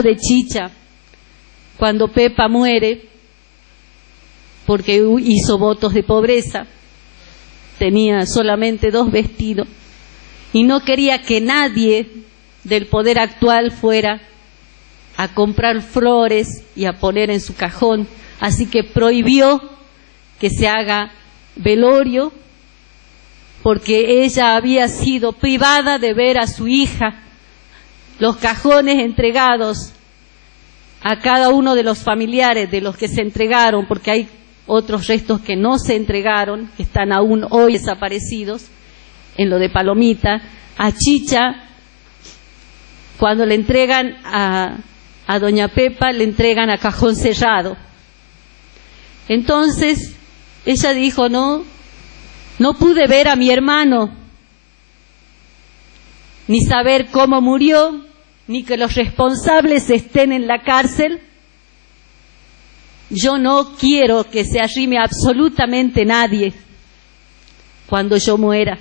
de Chicha, cuando Pepa muere, porque hizo votos de pobreza, tenía solamente 2 vestidos, y no quería que nadie del poder actual fuera a comprar flores y a poner en su cajón, así que prohibió que se haga velorio, porque ella había sido privada de ver a su hija, los cajones entregados a cada uno de los familiares de los que se entregaron, porque hay otros restos que no se entregaron, que están aún hoy desaparecidos, en lo de Palomita. A Chicha, cuando le entregan a doña Pepa, le entregan a cajón cerrado. Entonces, ella dijo, no pude ver a mi hermano, ni saber cómo murió, ni que los responsables estén en la cárcel. Yo no quiero que se arrime absolutamente nadie cuando yo muera.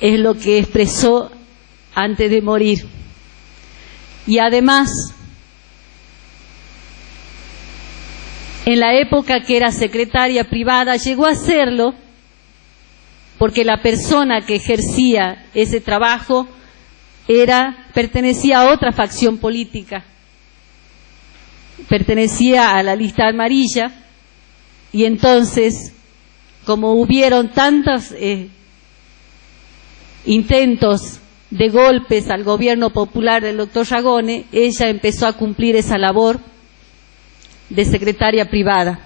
Es lo que expresó antes de morir. Y además, en la época que era secretaria privada, llegó a serlo porque la persona que ejercía ese trabajo pertenecía a otra facción política, pertenecía a la lista amarilla, y entonces, como hubieron tantos intentos de golpes al gobierno popular del doctor Ragone, ella empezó a cumplir esa labor de secretaria privada.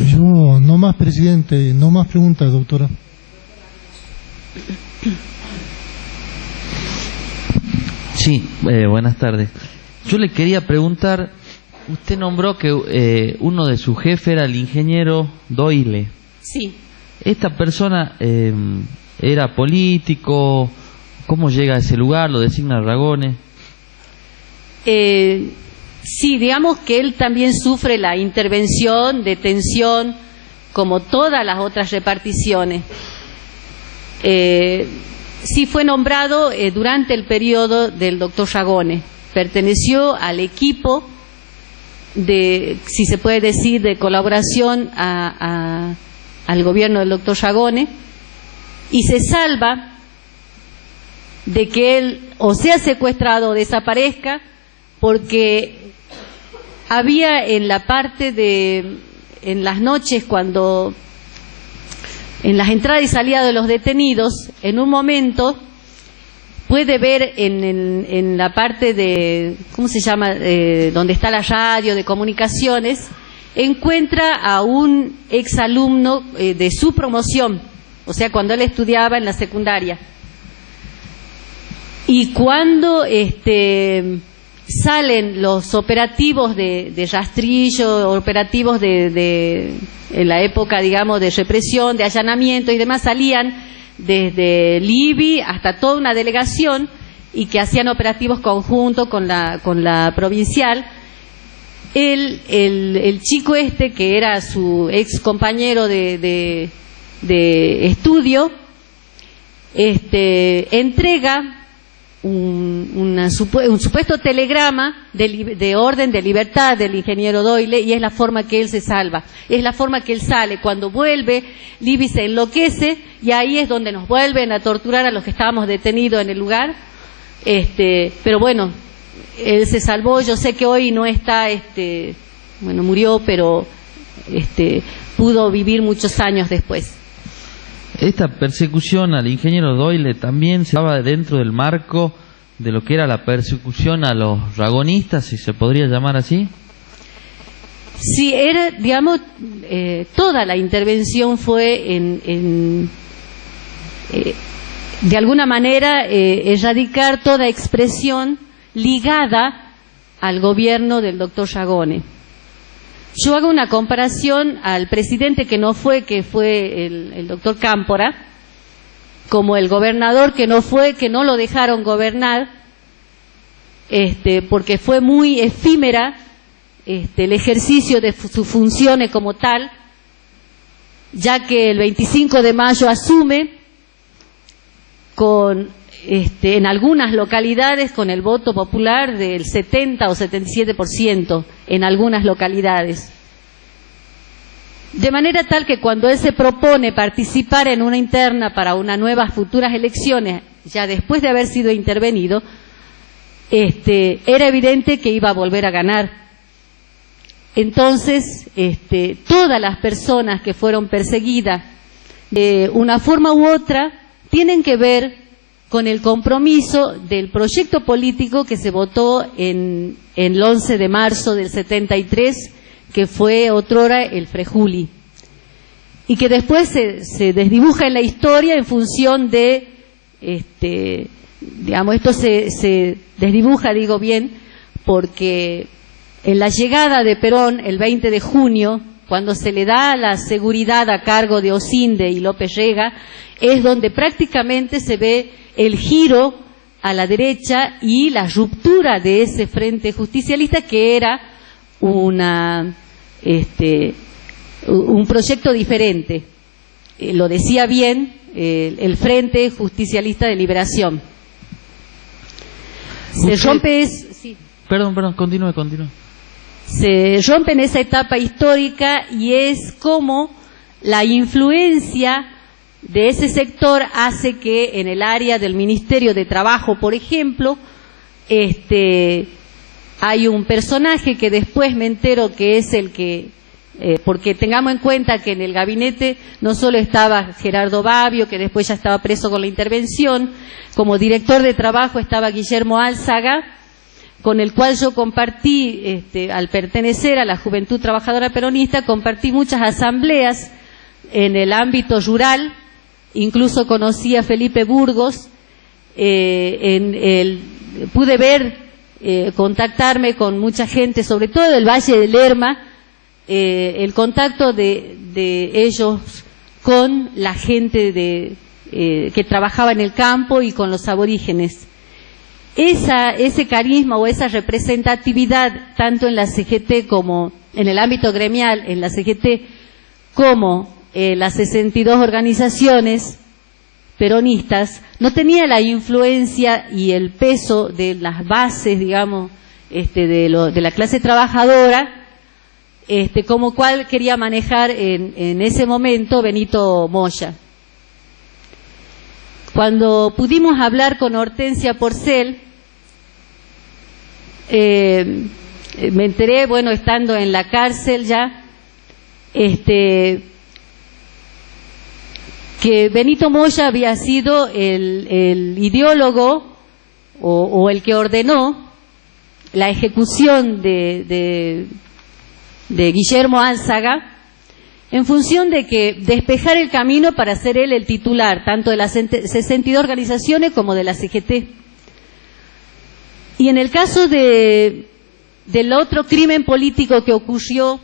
Yo, no más, presidente, no más preguntas, doctora. Sí, buenas tardes. Yo le quería preguntar, usted nombró que uno de sus jefes era el ingeniero Doyle. Sí. ¿Esta persona era político? ¿Cómo llega a ese lugar? ¿Lo designa Ragone? Sí, digamos que él también sufre la intervención, detención, como todas las otras reparticiones. Sí fue nombrado durante el periodo del doctor Ragone. Perteneció al equipo de, si se puede decir, de colaboración al gobierno del doctor Ragone, y se salva de que él o sea secuestrado o desaparezca, porque había en la parte de, en las noches, cuando en las entradas y salidas de los detenidos, en un momento puede ver en la parte de, ¿cómo se llama?, donde está la radio de comunicaciones, encuentra a un exalumno de su promoción, o sea, cuando él estudiaba en la secundaria. Y cuando salen los operativos de rastrillo, operativos en la época, digamos, de represión, de allanamiento y demás, salían desde Libby hasta toda una delegación, y que hacían operativos conjuntos con la provincial. El chico este, que era su ex compañero de estudio, entrega un supuesto telegrama de orden de libertad del ingeniero Doyle, y es la forma que él se salva, es la forma que él sale. Cuando vuelve, Libby se enloquece y ahí es donde nos vuelven a torturar a los que estábamos detenidos en el lugar. Pero bueno, él se salvó. Yo sé que hoy no está, murió, pero pudo vivir muchos años después. Esta persecución al ingeniero Doyle también se daba dentro del marco de lo que era la persecución a los ragonistas, si se podría llamar así. Sí, era, digamos, toda la intervención fue de alguna manera erradicar toda expresión ligada al gobierno del doctor Ragone. Yo hago una comparación al presidente que fue el doctor Cámpora, como el gobernador que no lo dejaron gobernar, porque fue muy efímera el ejercicio de sus funciones como tal, ya que el 25 de mayo asume en algunas localidades con el voto popular del 70 o 77% en algunas localidades. De manera tal que cuando él se propone participar en una interna para unas nuevas futuras elecciones, ya después de haber sido intervenido, era evidente que iba a volver a ganar. Entonces, todas las personas que fueron perseguidas de una forma u otra tienen que ver con el compromiso del proyecto político que se votó en el 11 de marzo del 73, que fue otrora el Frejuli, y que después se desdibuja en la historia en función de, esto se desdibuja, digo bien, porque en la llegada de Perón el 20 de junio, cuando se le da la seguridad a cargo de Osinde y López Rega, es donde prácticamente se ve el giro a la derecha y la ruptura de ese frente justicialista, que era un proyecto diferente. Lo decía bien el Frente Justicialista de Liberación. Se rompe Perdón, continúe. Se rompe en esa etapa histórica, y es como la influencia de ese sector hace que en el área del Ministerio de Trabajo, por ejemplo, hay un personaje que después me entero que es el que, porque tengamos en cuenta que en el gabinete no solo estaba Gerardo Babbio, que después ya estaba preso con la intervención, como director de trabajo estaba Guillermo Álzaga, con el cual yo compartí, al pertenecer a la Juventud Trabajadora Peronista, compartí muchas asambleas en el ámbito rural. Incluso conocí a Felipe Burgos, pude ver, contactarme con mucha gente, sobre todo del Valle del Lerma, el contacto de ellos con la gente que trabajaba en el campo y con los aborígenes. Ese carisma o esa representatividad, tanto en la CGT como en el ámbito gremial, en la CGT, como las 62 organizaciones peronistas, no tenía la influencia y el peso de las bases, digamos, de la clase trabajadora, como cual quería manejar en ese momento Benito Moya. Cuando pudimos hablar con Hortensia Porcel, me enteré, bueno, estando en la cárcel ya, que Benito Moya había sido el ideólogo o el que ordenó la ejecución de Guillermo Álzaga, en función de que despejar el camino para ser él el titular, tanto de las 62 organizaciones como de la CGT. Y en el caso del otro crimen político que ocurrió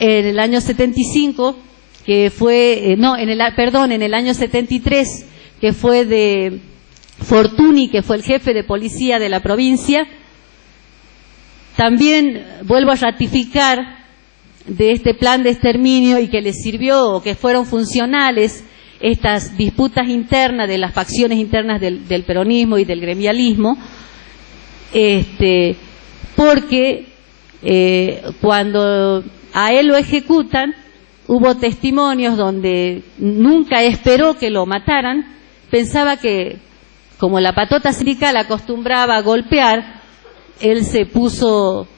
en el año 75, que fue, en el año 73, que fue de Fortuny, que fue el jefe de policía de la provincia. También vuelvo a ratificar de este plan de exterminio y que les sirvió o que fueron funcionales estas disputas internas de las facciones internas del peronismo y del gremialismo, porque cuando a él lo ejecutan, hubo testimonios donde nunca esperó que lo mataran, pensaba que, como la patota sindical acostumbraba a golpear, él se puso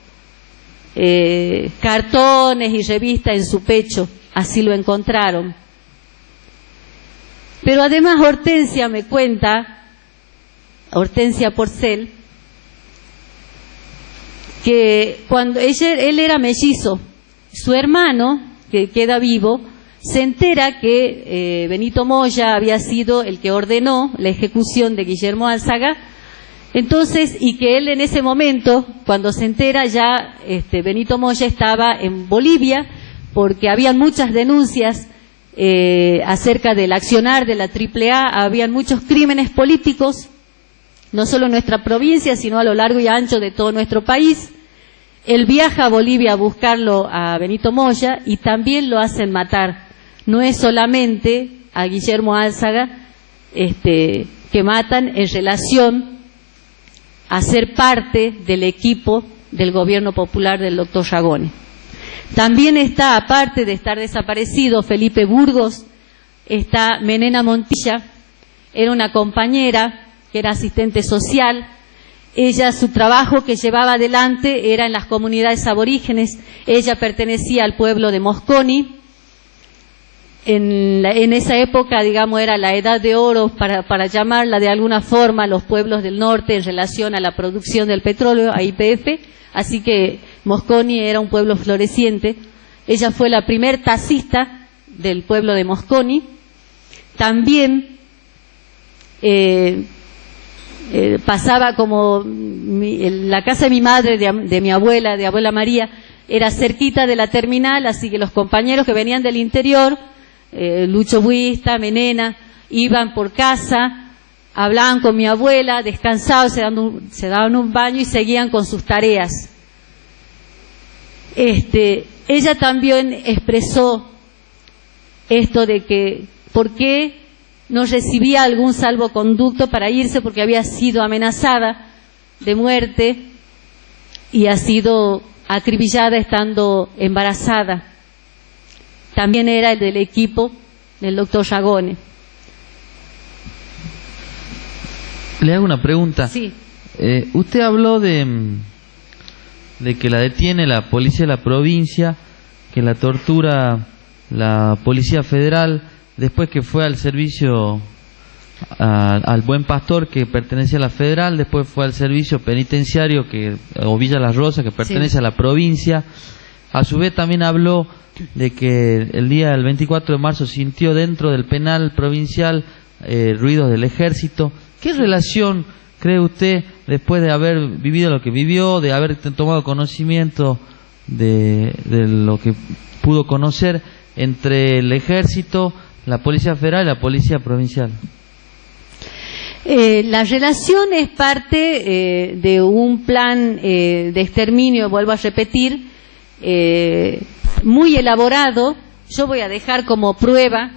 cartones y revistas en su pecho, así lo encontraron. Pero además Hortensia me cuenta, Hortensia Porcel, que cuando él era mellizo, su hermano, que queda vivo, se entera que Benito Moya había sido el que ordenó la ejecución de Guillermo Álzaga, entonces, y que él en ese momento, cuando se entera ya, Benito Moya estaba en Bolivia, porque habían muchas denuncias acerca del accionar de la AAA, habían muchos crímenes políticos, no solo en nuestra provincia, sino a lo largo y ancho de todo nuestro país. Él viaja a Bolivia a buscarlo a Benito Moya y también lo hacen matar. No es solamente a Guillermo Álzaga que matan en relación a ser parte del equipo del gobierno popular del doctor Yagone. También está, aparte de estar desaparecido, Felipe Burgos, está Menena Montilla, era una compañera que era asistente social. Ella, su trabajo que llevaba adelante era en las comunidades aborígenes. Ella pertenecía al pueblo de Mosconi. En esa época, digamos, era la edad de oro, para llamarla de alguna forma, los pueblos del norte en relación a la producción del petróleo, a YPF. Así que Mosconi era un pueblo floreciente. Ella fue la primer taxista del pueblo de Mosconi. También pasaba como la casa de mi madre, de mi abuela, de abuela María, era cerquita de la terminal, así que los compañeros que venían del interior, Lucho Buista, Menena, iban por casa, hablaban con mi abuela, descansaban, se daban un baño y seguían con sus tareas. Ella también expresó esto de que, ¿por qué no recibía algún salvoconducto para irse? Porque había sido amenazada de muerte y ha sido acribillada estando embarazada. También era el del equipo del doctor Yagone. Le hago una pregunta. Sí. Usted habló de que la detiene la policía de la provincia, que la tortura la policía federal, después que fue al servicio al Buen Pastor, que pertenece a la federal, después fue al servicio penitenciario o Villa Las Rosas, que pertenece a la provincia. A su vez también habló de que el día del 24 de marzo sintió dentro del penal provincial ruidos del ejército. ¿Qué relación cree usted, después de haber vivido lo que vivió, de haber tomado conocimiento de lo que pudo conocer, entre el ejército, la policía federal y la policía provincial? La relación es parte de un plan de exterminio, vuelvo a repetir, muy elaborado. Yo voy a dejar como prueba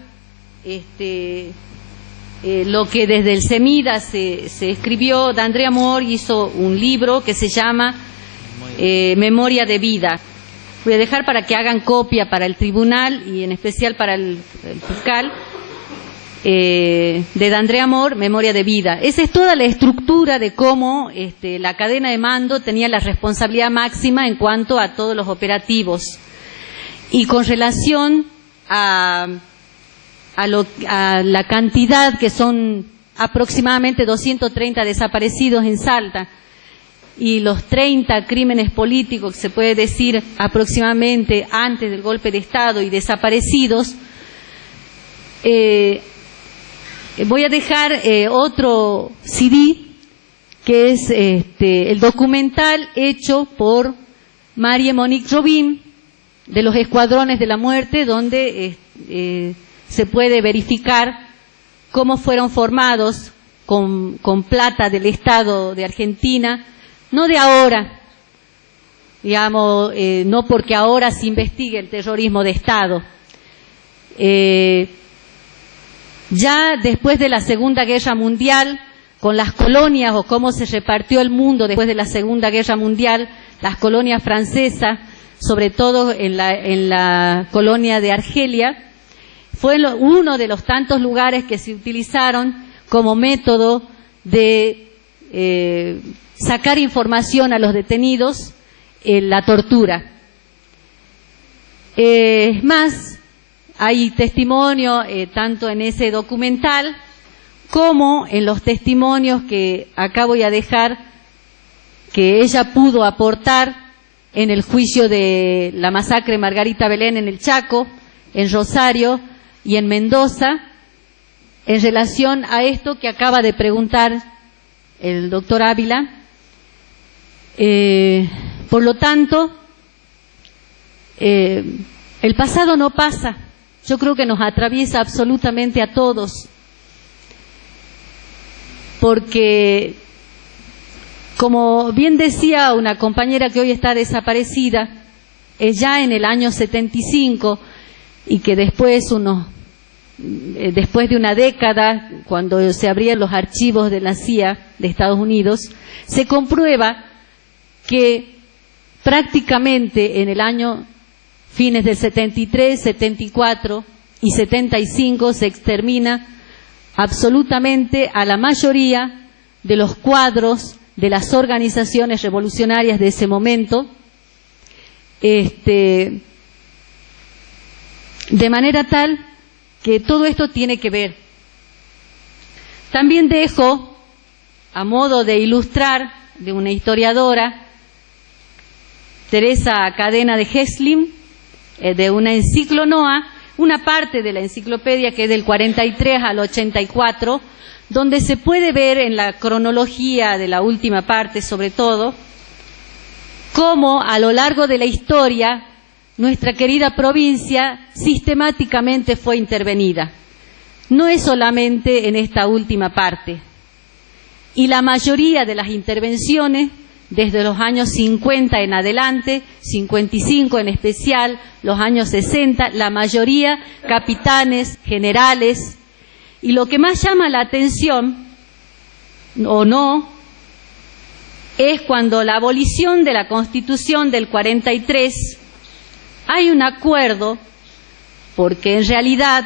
lo que desde el CEMIDA se escribió. D'Andrea Mor hizo un libro que se llama Memoria de Vida. Voy a dejar para que hagan copia para el tribunal y en especial para el fiscal, de D'Andrea Mor, Memoria de Vida. Esa es toda la estructura de cómo la cadena de mando tenía la responsabilidad máxima en cuanto a todos los operativos. Y con relación a la cantidad, que son aproximadamente 230 desaparecidos en Salta, y los 30 crímenes políticos, que se puede decir aproximadamente antes del golpe de Estado, y desaparecidos, voy a dejar otro CD, que es el documental hecho por Marie Monique Robin, de los Escuadrones de la Muerte, donde se puede verificar cómo fueron formados con plata del Estado de Argentina, no de ahora, digamos, no porque ahora se investigue el terrorismo de Estado. Ya después de la Segunda Guerra Mundial, con las colonias o cómo se repartió el mundo después de la Segunda Guerra Mundial, las colonias francesas, sobre todo en la colonia de Argelia, fue uno de los tantos lugares que se utilizaron como método de sacar información a los detenidos, la tortura. Es más, hay testimonio tanto en ese documental como en los testimonios que acá voy a dejar, que ella pudo aportar en el juicio de la masacre de Margarita Belén en el Chaco, en Rosario y en Mendoza, en relación a esto que acaba de preguntar el doctor Ávila. Por lo tanto, el pasado no pasa. Yo creo que nos atraviesa absolutamente a todos. Porque, como bien decía una compañera que hoy está desaparecida, es ya en el año 75 y que después de una década, cuando se abrían los archivos de la CIA de Estados Unidos, se comprueba que prácticamente en el año fines del 73, 74 y 75 se extermina absolutamente a la mayoría de los cuadros de las organizaciones revolucionarias de ese momento, de manera tal que todo esto tiene que ver. También dejo, a modo de ilustrar, de una historiadora, Teresa Cadena de Heslin, de una enciclonoa, una parte de la enciclopedia que es del 43 al 84, donde se puede ver en la cronología de la última parte, sobre todo, cómo a lo largo de la historia nuestra querida provincia sistemáticamente fue intervenida. No es solamente en esta última parte. Y la mayoría de las intervenciones, desde los años 50 en adelante, 55 en especial, los años 60, la mayoría capitanes, generales. Y lo que más llama la atención, o no, es cuando la abolición de la Constitución del 43, hay un acuerdo, porque en realidad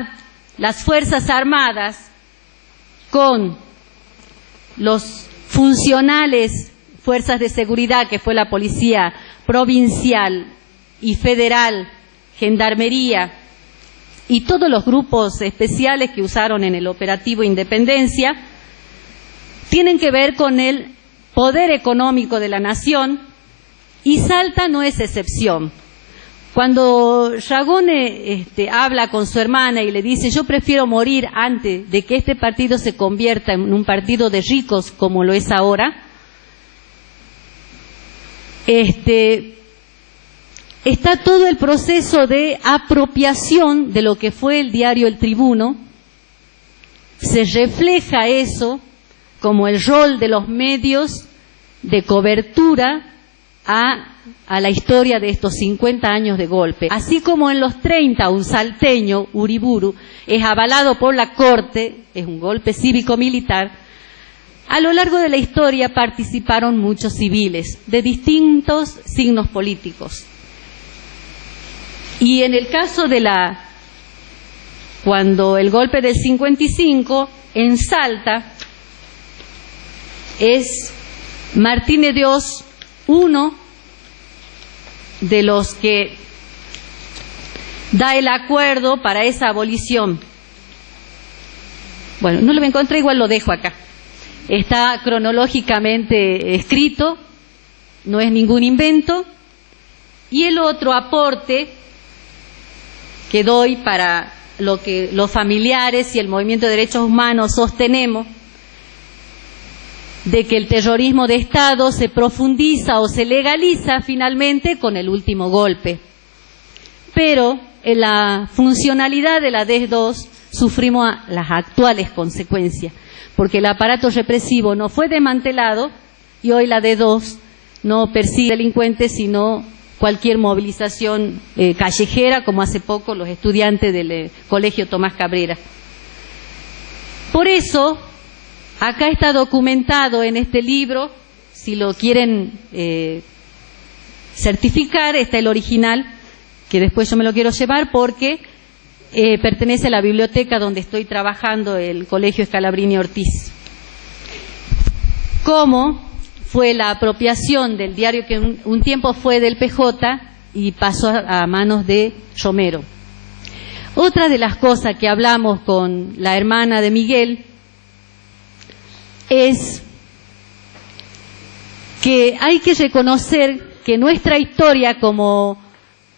las Fuerzas Armadas con los funcionales fuerzas de seguridad, que fue la policía provincial y federal, gendarmería y todos los grupos especiales que usaron en el operativo Independencia, tienen que ver con el poder económico de la nación, y Salta no es excepción. Cuando Ragone habla con su hermana y le dice: yo prefiero morir antes de que este partido se convierta en un partido de ricos como lo es ahora, está todo el proceso de apropiación de lo que fue el diario El Tribuno. Se refleja eso como el rol de los medios de cobertura a la historia de estos 50 años de golpe. Así como en los 30 un salteño, Uriburu, es avalado por la Corte, es un golpe cívico-militar, a lo largo de la historia participaron muchos civiles de distintos signos políticos. Y en el caso de cuando el golpe del 55 en Salta, es Martínez de Oz uno de los que da el acuerdo para esa abolición. Bueno, no lo encontré, igual lo dejo acá. Está cronológicamente escrito, no es ningún invento. Y el otro aporte que doy para lo que los familiares y el movimiento de derechos humanos sostenemos, de que el terrorismo de Estado se profundiza o se legaliza finalmente con el último golpe. Pero en la funcionalidad de la DES 2 sufrimos las actuales consecuencias, porque el aparato represivo no fue desmantelado y hoy la D2 no persigue delincuentes, sino cualquier movilización callejera, como hace poco los estudiantes del Colegio Tomás Cabrera. Por eso, acá está documentado en este libro, si lo quieren certificar, está el original, que después yo me lo quiero llevar porque pertenece a la biblioteca donde estoy trabajando, el Colegio Scalabrini Ortiz. ¿Cómo fue la apropiación del diario que un tiempo fue del PJ y pasó a manos de Romero? Otra de las cosas que hablamos con la hermana de Miguel es que hay que reconocer que nuestra historia, como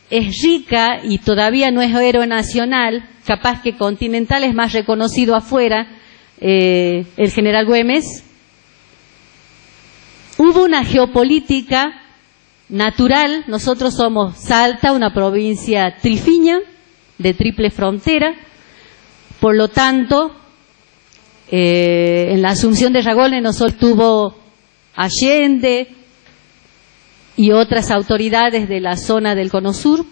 es rica y todavía no es héroe nacional, capaz que continental es más reconocido afuera, el general Güemes, hubo una geopolítica natural. Nosotros somos Salta, una provincia trifiña, de triple frontera, por lo tanto, en la asunción de Ragones no solo estuvo Allende y otras autoridades de la zona del Cono Sur.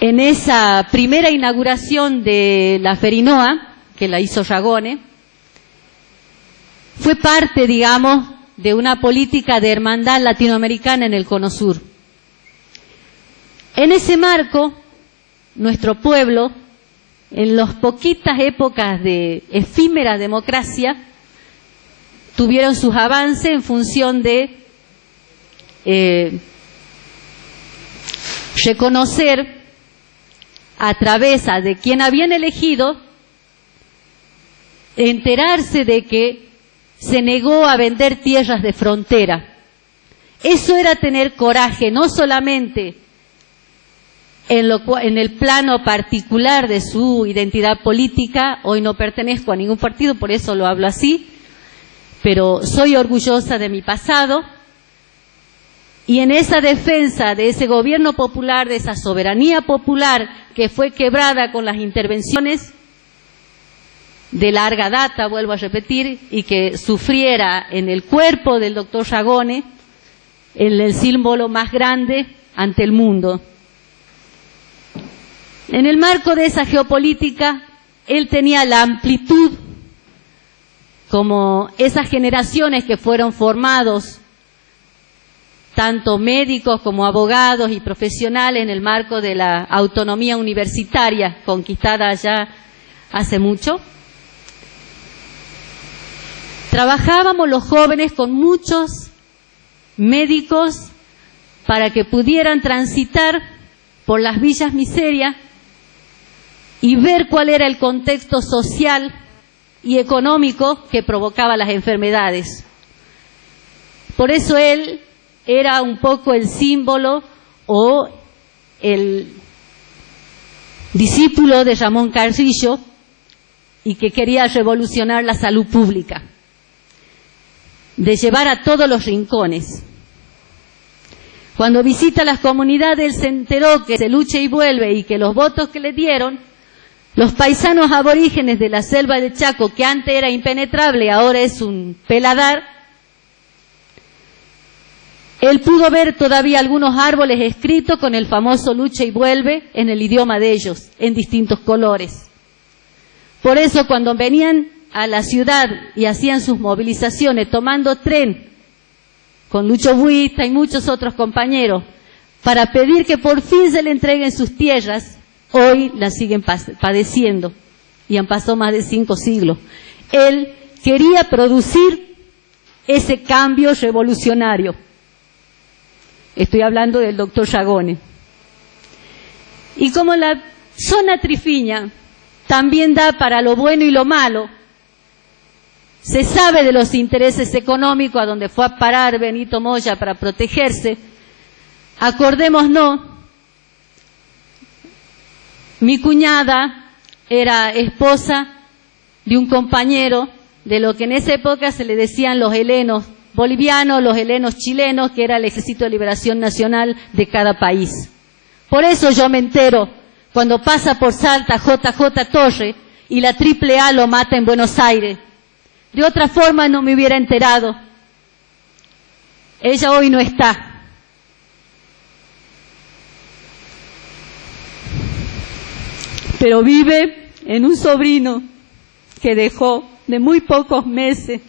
En esa primera inauguración de la Ferinoa, que la hizo Ragones, fue parte, digamos, de una política de hermandad latinoamericana en el Cono Sur. En ese marco, nuestro pueblo, en las poquitas épocas de efímera democracia, tuvieron sus avances en función de reconocer a través de quien habían elegido, enterarse de que se negó a vender tierras de frontera. Eso era tener coraje, no solamente en el plano particular de su identidad política. Hoy no pertenezco a ningún partido, por eso lo hablo así, pero soy orgullosa de mi pasado, y en esa defensa de ese gobierno popular, de esa soberanía popular que fue quebrada con las intervenciones de larga data, vuelvo a repetir, y que sufriera en el cuerpo del doctor Ragones el símbolo más grande ante el mundo. En el marco de esa geopolítica, él tenía la amplitud, como esas generaciones que fueron formados, tanto médicos como abogados y profesionales, en el marco de la autonomía universitaria conquistada ya hace mucho. Trabajábamos los jóvenes con muchos médicos para que pudieran transitar por las villas miserias y ver cuál era el contexto social y económico que provocaba las enfermedades. Por eso él era un poco el símbolo o el discípulo de Ramón Carrillo, y que quería revolucionar la salud pública, de llevar a todos los rincones. Cuando visita las comunidades, él se enteró que se lucha y vuelve, y que los votos que le dieron los paisanos aborígenes de la selva de Chaco, que antes era impenetrable, ahora es un peladar, él pudo ver todavía algunos árboles escritos con el famoso lucha y vuelve en el idioma de ellos, en distintos colores. Por eso, cuando venían a la ciudad y hacían sus movilizaciones tomando tren con Lucho Buista y muchos otros compañeros para pedir que por fin se le entreguen sus tierras, hoy las siguen padeciendo y han pasado más de 5 siglos. Él quería producir ese cambio revolucionario. Estoy hablando del doctor Ragones. Y como la zona trifiña también da para lo bueno y lo malo, se sabe de los intereses económicos a donde fue a parar Benito Moya para protegerse. Acordémonos, mi cuñada era esposa de un compañero de lo que en esa época se le decían los helenos bolivianos, los helenos chilenos, que era el Ejército de Liberación Nacional de cada país. Por eso yo me entero cuando pasa por Salta JJ Torre y la AAA lo mata en Buenos Aires. De otra forma no me hubiera enterado. Ella hoy no está. Pero vive en un sobrino que dejó de muy pocos meses.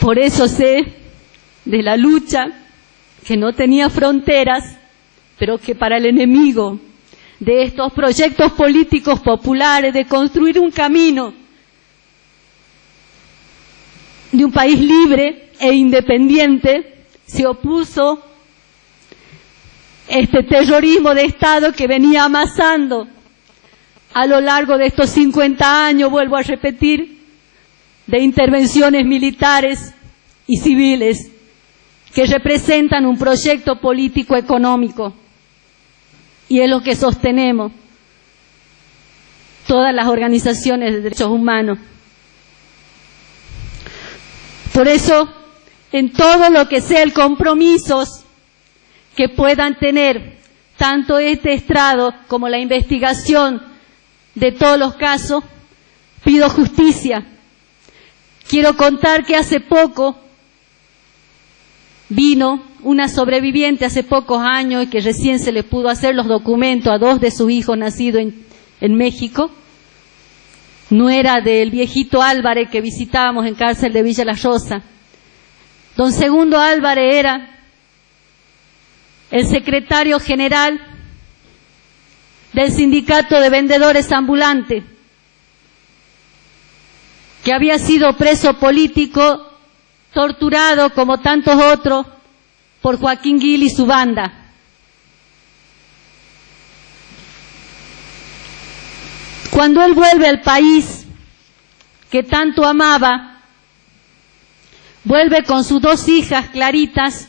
Por eso sé de la lucha que no tenía fronteras, pero que para el enemigo de estos proyectos políticos populares de construir un camino de un país libre e independiente, se opuso este terrorismo de Estado que venía amasando a lo largo de estos 50 años, vuelvo a repetir, de intervenciones militares y civiles que representan un proyecto político económico. Y es lo que sostenemos todas las organizaciones de derechos humanos. Por eso, en todo lo que sea el compromisos que puedan tener tanto este estrado como la investigación de todos los casos, pido justicia. Quiero contar que hace poco vino una sobreviviente, hace pocos años, y que recién se le pudo hacer los documentos a 2 de sus hijos nacidos en México, nuera del viejito Álvarez que visitábamos en cárcel de Villa La Rosa. Don Segundo Álvarez era el secretario general del sindicato de vendedores ambulantes, que había sido preso político, torturado como tantos otros por Joaquín Gil y su banda. Cuando él vuelve al país que tanto amaba, vuelve con sus 2 hijas Claritas,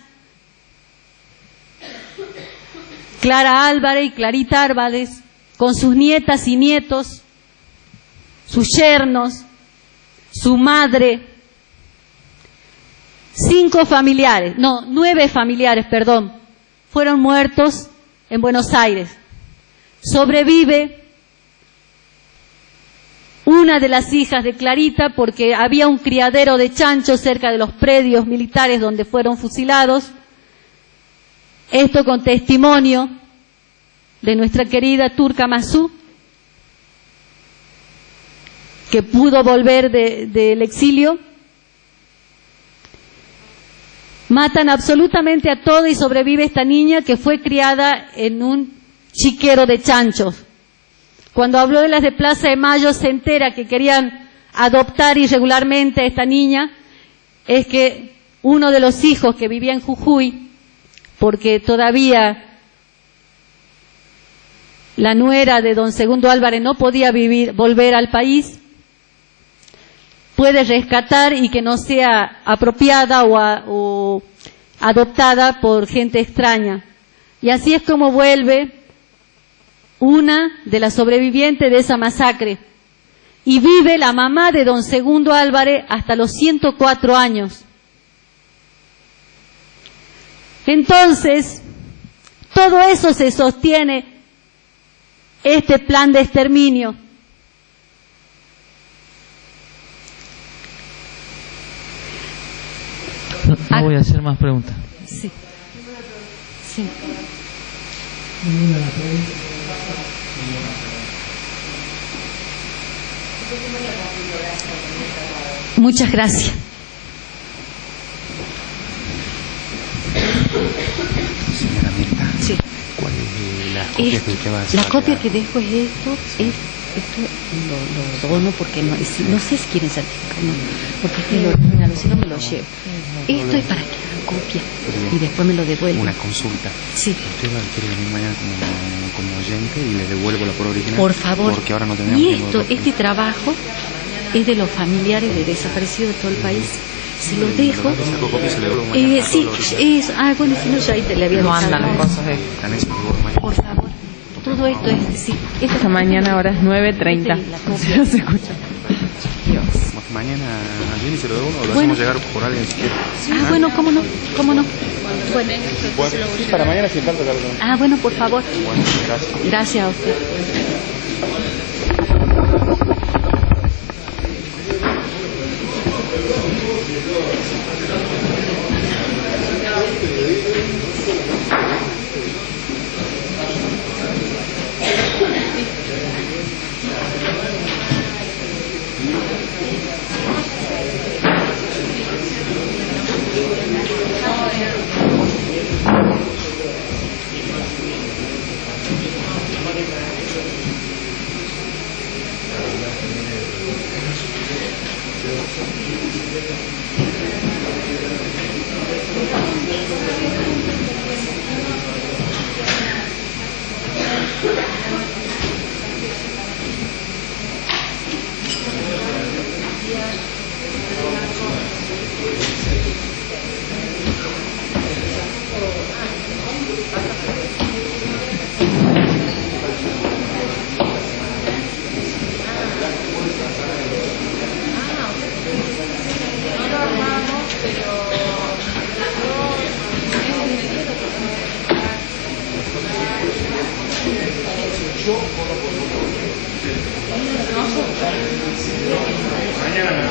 Clara Álvarez y Clarita Álvarez, con sus nietas y nietos, sus yernos, su madre, 9 familiares, fueron muertos en Buenos Aires. Sobrevive una de las hijas de Clarita porque había un criadero de chanchos cerca de los predios militares donde fueron fusilados. Esto con testimonio de nuestra querida Turca Mazú, que pudo volver del exilio. Matan absolutamente a todo y sobrevive esta niña que fue criada en un chiquero de chanchos. Cuando habló de las de Plaza de Mayo se entera que querían adoptar irregularmente a esta niña, es que uno de los hijos que vivía en Jujuy, porque todavía la nuera de don Segundo Álvarez no podía volver al país, puede rescatar y que no sea apropiada o adoptada por gente extraña. Y así es como vuelve una de las sobrevivientes de esa masacre. Y vive la mamá de don Segundo Álvarez hasta los 104 años. Entonces, todo eso se sostiene, este plan de exterminio. No voy a hacer más preguntas. Sí. Muchas gracias. Señora Mirta, sí. ¿Cuál es la copia que usted va a hacer? La copia que dejo es esto lo dono porque no sé si quieren certificar, no, porque es lo original, si no me lo llevo. Esto es para que hagan copia y después me lo devuelven. Una consulta. Sí. Usted va a querer venir mañana como oyente y le devuelvo la prueba original. Por favor. Porque ahora no tenemos Y este trabajo es de los familiares de desaparecidos de todo el país. Se los dejo. Sí, bueno, si no, ya ahí te le había no dejado. andan las cosas de... Por favor. Todo esto es, sí. Esta mañana, horas 9:30. La copia. Se escucha. Dios. mañana al viene y se lo da uno, o lo Bueno. hacemos llegar por alguien si quiere. Bueno, cómo no, cómo no. Bueno. Sí, para mañana sin falta, claro. Bueno, por favor. Bueno, gracias. Gracias a usted. Mañana.